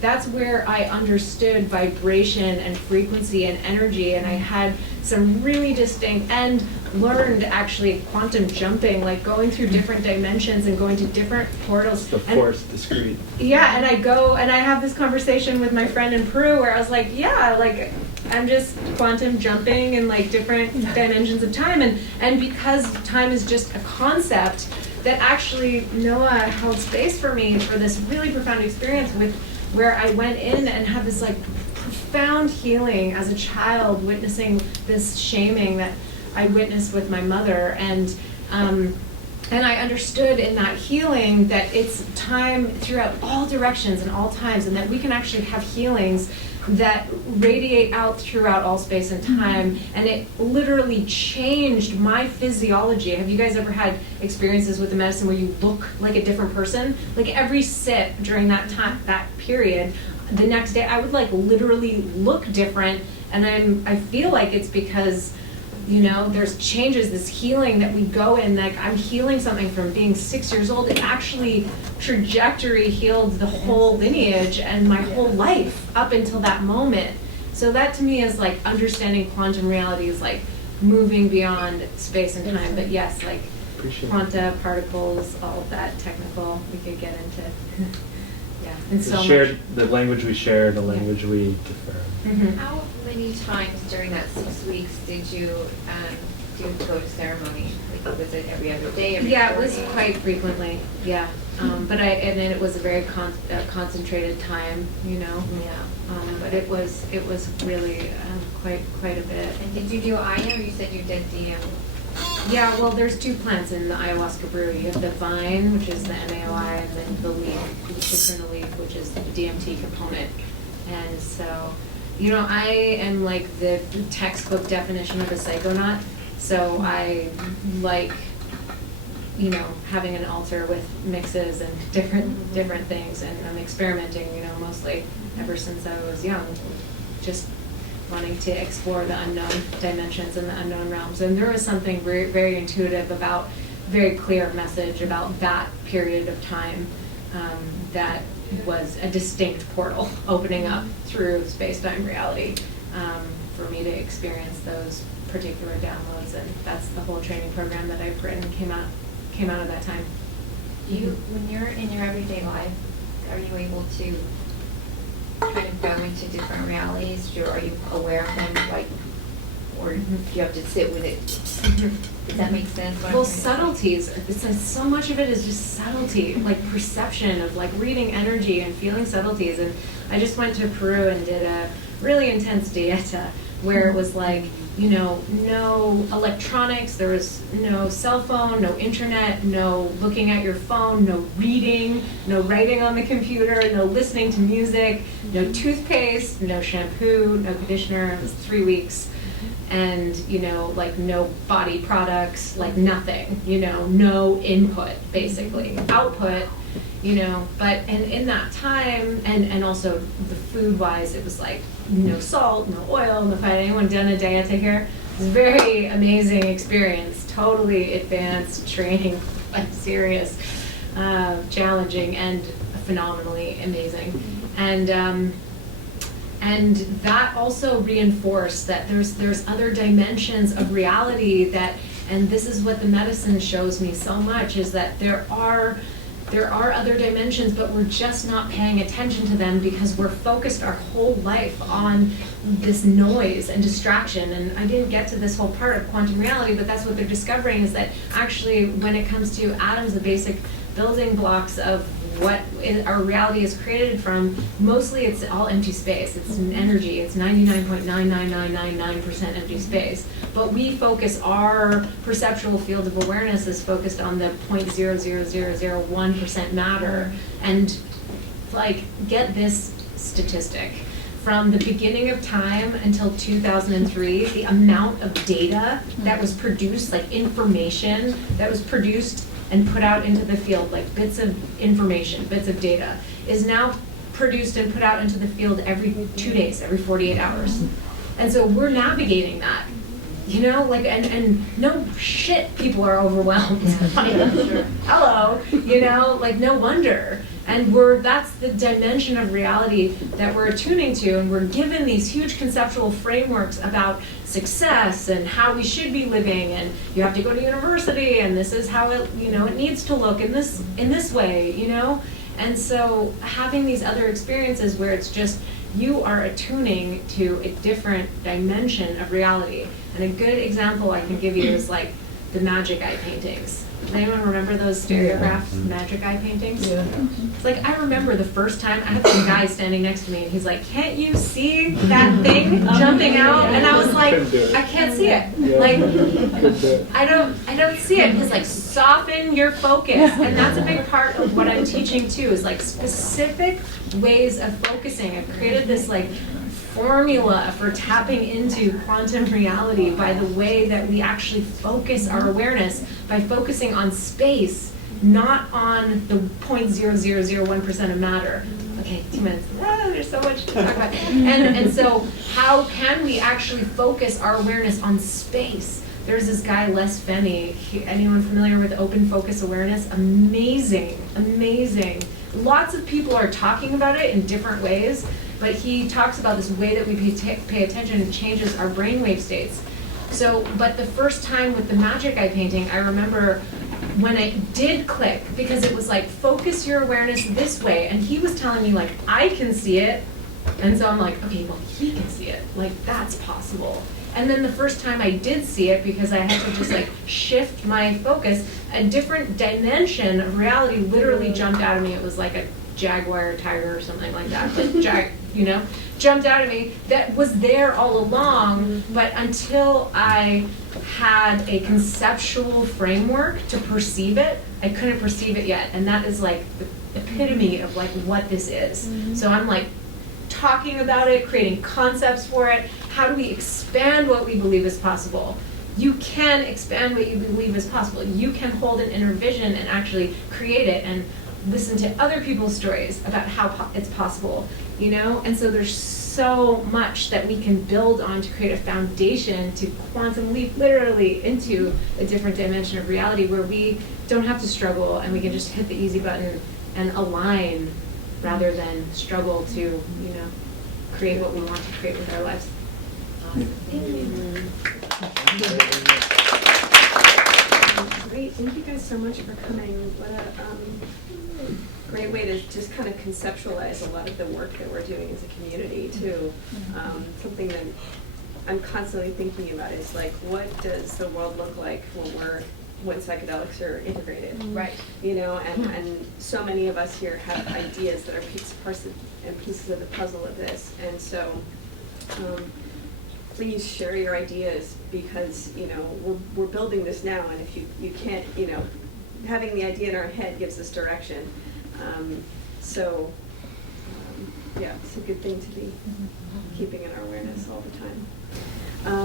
that's where I understood vibration and frequency and energy, and I had some really distinct, and learned actually quantum jumping, like going through different dimensions and going to different portals. The And- force discrete. yeah, and I go and I have this conversation with my friend in Peru where I was like, yeah, like I'm just quantum jumping in like different dimensions of time, and because time is just a concept, that actually Noah held space for me for this really profound experience with where I went in and had this like profound healing as a child, witnessing this shaming that I witnessed with my mother, and I understood in that healing that it's time throughout all directions and all times, and that we can actually have healings that radiate out throughout all space and time, and it literally changed my physiology. Have you guys ever had experiences with the medicine where you look like a different person? Like every sit during that time, that period, the next day I would like literally look different, and I feel like it's because, you know, there's changes, this healing that we go in, like I'm healing something from being 6 years old. It actually trajectory healed the whole lineage and my whole life up until that moment. So that to me is like understanding quantum reality is like moving beyond space and time. But yes, like Appreciate it. quanta, particles, all of that technical we could get into. Yeah, and so shared, the language we share, the language we defer. much. How many times during that 6 weeks did you go to ceremony? Like, was it every other day? Yeah, it was morning? quite frequently. Yeah, and then it was a very concentrated time, you know. Yeah. But it was really quite a bit. And did you do Aya, or you said you did DM? Yeah, well, there's two plants in the ayahuasca brew. You have the vine, which is the MAOI, and then the leaf, the citronal leaf, which is the DMT component. And so, you know, I am like the textbook definition of a psychonaut. So I like, you know, having an altar with mixes and different things, and I'm experimenting, you know, mostly ever since I was young, just wanting to explore the unknown dimensions and the unknown realms. And there was something very, very intuitive about, very clear message about that period of time that was a distinct portal opening up through space-time reality for me to experience those particular downloads. And that's the whole training program that I've written came out of that time. Do you, when you're in your everyday life, are you able to kind of go into different realities? Are you aware of them, like, or do you have to sit with it? Does that make sense? Well, subtleties. It's like so much of it is just subtlety, like perception of like reading energy and feeling subtleties. And I just went to Peru and did a really intense dieta where it was like, you know, no electronics, there was no cell phone, no internet, no looking at your phone, no reading, no writing on the computer, no listening to music, no toothpaste, no shampoo, no conditioner. It was 3 weeks. And, you know, like no body products, like nothing, you know, no input, basically. Output, you know, but and in that time, and also the food-wise, it was like no salt, no oil, no fat. Anyone done a dieta here? It was a very amazing experience, totally advanced training, like serious, challenging, and phenomenally amazing. And that also reinforced that there's other dimensions of reality that, and this is what the medicine shows me so much, is that there are other dimensions, but we're just not paying attention to them because we're focused our whole life on this noise and distraction. And I didn't get to this whole part of quantum reality, but that's what they're discovering, is that actually when it comes to atoms, the basic building blocks of what our reality is created from. Mostly it's all empty space. It's energy. It's 99.99999% empty space. But we focus, our perceptual field of awareness is focused on the 0.00001% matter. And like, get this statistic. From the beginning of time until 2003, the amount of data that was produced, like information that was produced and put out into the field, like bits of information, bits of data, is now produced and put out into the field every 2 days, every 48 hours. And so we're navigating that, you know, like, and no shit, people are overwhelmed. Hello, you know, like, no wonder. And that's the dimension of reality that we're attuning to, and we're given these huge conceptual frameworks about success and how we should be living, and you have to go to university, and this is how it, you know, it needs to look in this way, you know? And so having these other experiences where it's just, you are attuning to a different dimension of reality. And a good example I can give you is like the magic eye paintings. Does anyone remember those stereographed magic eye paintings? Yeah. It's like, I remember the first time, I had some guy standing next to me, and he's like, can't you see that thing jumping out? And I was like, I can't see it. Like, I don't see it. He's like, soften your focus. And that's a big part of what I'm teaching too, is like specific ways of focusing. I've created this like formula for tapping into quantum reality by the way that we actually focus our awareness, by focusing on space, not on the 0.0001% of matter. Okay, 2 minutes. There's so much to talk about. And so how can we actually focus our awareness on space? There's this guy, Les Fenney. Anyone familiar with open focus awareness? Amazing, amazing. Lots of people are talking about it in different ways, but he talks about this way that we pay attention and changes our brainwave states. So, but the first time with the magic eye painting, I remember when it did click, because it was like, focus your awareness this way, and he was telling me like, I can see it, and so I'm like, okay, well, he can see it, like, that's possible. And then the first time I did see it, because I had to just like shift my focus, a different dimension of reality literally jumped out of me. It was like a jaguar or tiger or something like that, but you know, jumped out at me that was there all along, but until I had a conceptual framework to perceive it, I couldn't perceive it yet. And that is like the epitome of like what this is. So I'm like talking about it, creating concepts for it. How do we expand what we believe is possible? You can expand what you believe is possible. You can hold an inner vision and actually create it and listen to other people's stories about how it's possible, you know? And so there's so much that we can build on to create a foundation to quantum leap literally into a different dimension of reality where we don't have to struggle and we can just hit the easy button and align rather than struggle to, you know, create what we want to create with our lives. Awesome. Thank you. Great, thank you guys so much for coming. What a great way to just kind of conceptualize a lot of the work that we're doing as a community too. Something that I'm constantly thinking about is like, what does the world look like when psychedelics are integrated? Right. You know, and so many of us here have ideas that are pieces of the puzzle of this, and so please share your ideas, because you know we're building this now, and if you can't, you know, having the idea in our head gives us direction. Yeah, it's a good thing to be keeping in our awareness all the time.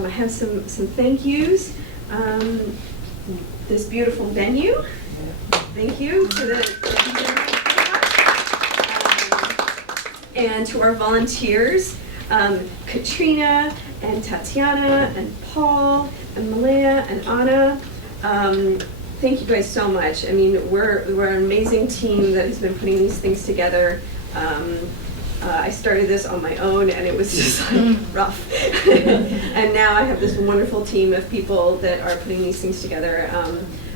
I have some thank yous. This beautiful venue. Thank you to the and to our volunteers, Katrina and Tatiana and Paul and Malaya and Anna. Thank you guys so much. I mean, we're an amazing team that has been putting these things together. I started this on my own, and it was just like rough. And now I have this wonderful team of people that are putting these things together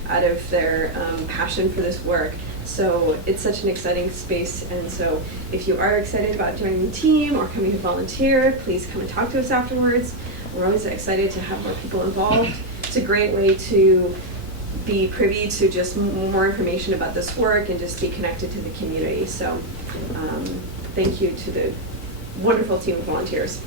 out of their passion for this work. So it's such an exciting space, and so if you are excited about joining the team or coming to volunteer, please come and talk to us afterwards. We're always excited to have more people involved. It's a great way to be privy to just more information about this work and just be connected to the community. So thank you to the wonderful team of volunteers.